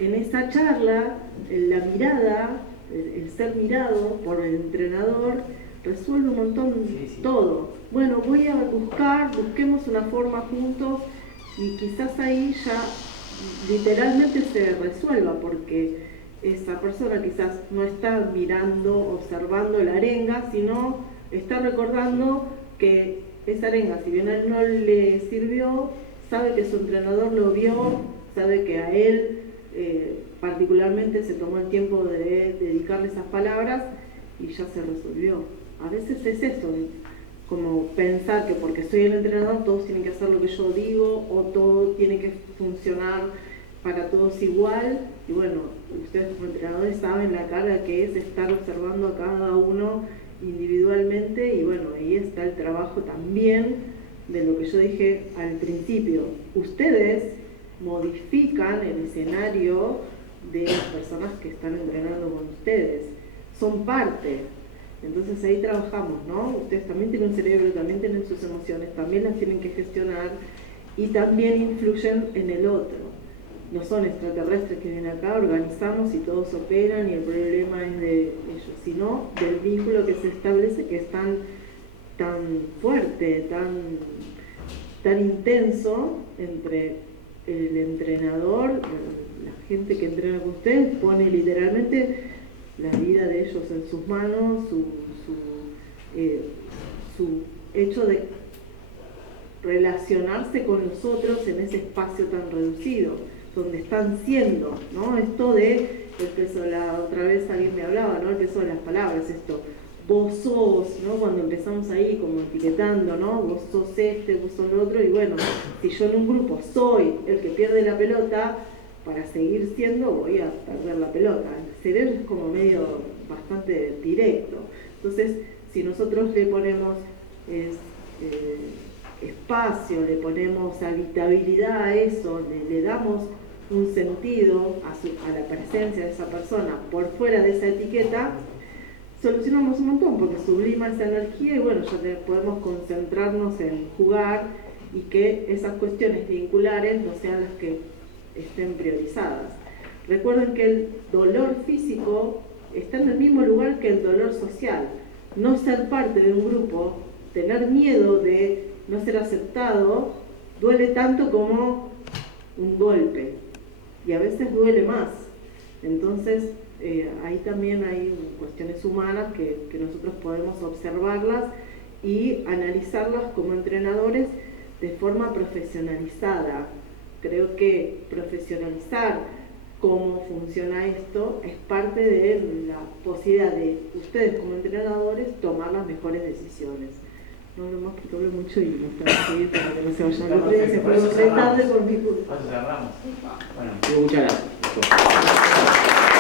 En esa charla, la mirada, el ser mirado por el entrenador, resuelve un montón todo. Bueno, voy a busquemos una forma juntos y quizás ahí ya literalmente se resuelva, porque esa persona quizás no está mirando, observando la arenga, sino está recordando que esa arenga, si bien a él no le sirvió, sabe que su entrenador lo vio, sabe que a él particularmente se tomó el tiempo de dedicarle esas palabras y ya se resolvió. A veces es eso, como pensar que porque soy el entrenador todos tienen que hacer lo que yo digo o todo tiene que funcionar para todos igual, y bueno, ustedes como entrenadores saben la carga que es estar observando a cada uno individualmente, y bueno, ahí está el trabajo también de lo que yo dije al principio. Ustedes modifican el escenario de las personas que están entrenando con ustedes, son parte. Entonces ahí trabajamos, ¿no? Ustedes también tienen un cerebro, también tienen sus emociones, también las tienen que gestionar y también influyen en el otro. No son extraterrestres que vienen acá, organizamos y todos operan y el problema es de ellos, sino del vínculo que se establece, que es tan fuerte, tan intenso entre el entrenador, la gente que entrena con ustedes, pone literalmente la vida de ellos en sus manos, su hecho de relacionarse con los otros en ese espacio tan reducido, donde están siendo, ¿no? Esto de el peso, la otra vez alguien me hablaba, ¿no? El peso de las palabras, esto, vos sos, ¿no? Cuando empezamos ahí como etiquetando, ¿no? Vos sos este, vos sos lo otro, y bueno, si yo en un grupo soy el que pierde la pelota, para seguir siendo voy a perder la pelota. El cerebro es como medio bastante directo. Entonces, si nosotros le ponemos espacio, le ponemos habitabilidad a eso, le damos un sentido a la presencia de esa persona por fuera de esa etiqueta, solucionamos un montón, porque sublima esa energía y bueno, ya podemos concentrarnos en jugar y que esas cuestiones vinculares no sean las que estén priorizadas. Recuerden que el dolor físico está en el mismo lugar que el dolor social. No ser parte de un grupo, tener miedo de no ser aceptado, duele tanto como un golpe. Y a veces duele más. Entonces, ahí también hay cuestiones humanas que nosotros podemos observarlas y analizarlas como entrenadores de forma profesionalizada. Creo que profesionalizar cómo funciona esto es parte de la posibilidad de ustedes como entrenadores tomar las mejores decisiones. No lo más porque hablo mucho y me está seguir para que no se vayan los días, se fueron re tarde por mi culpa. Bueno, muchas gracias.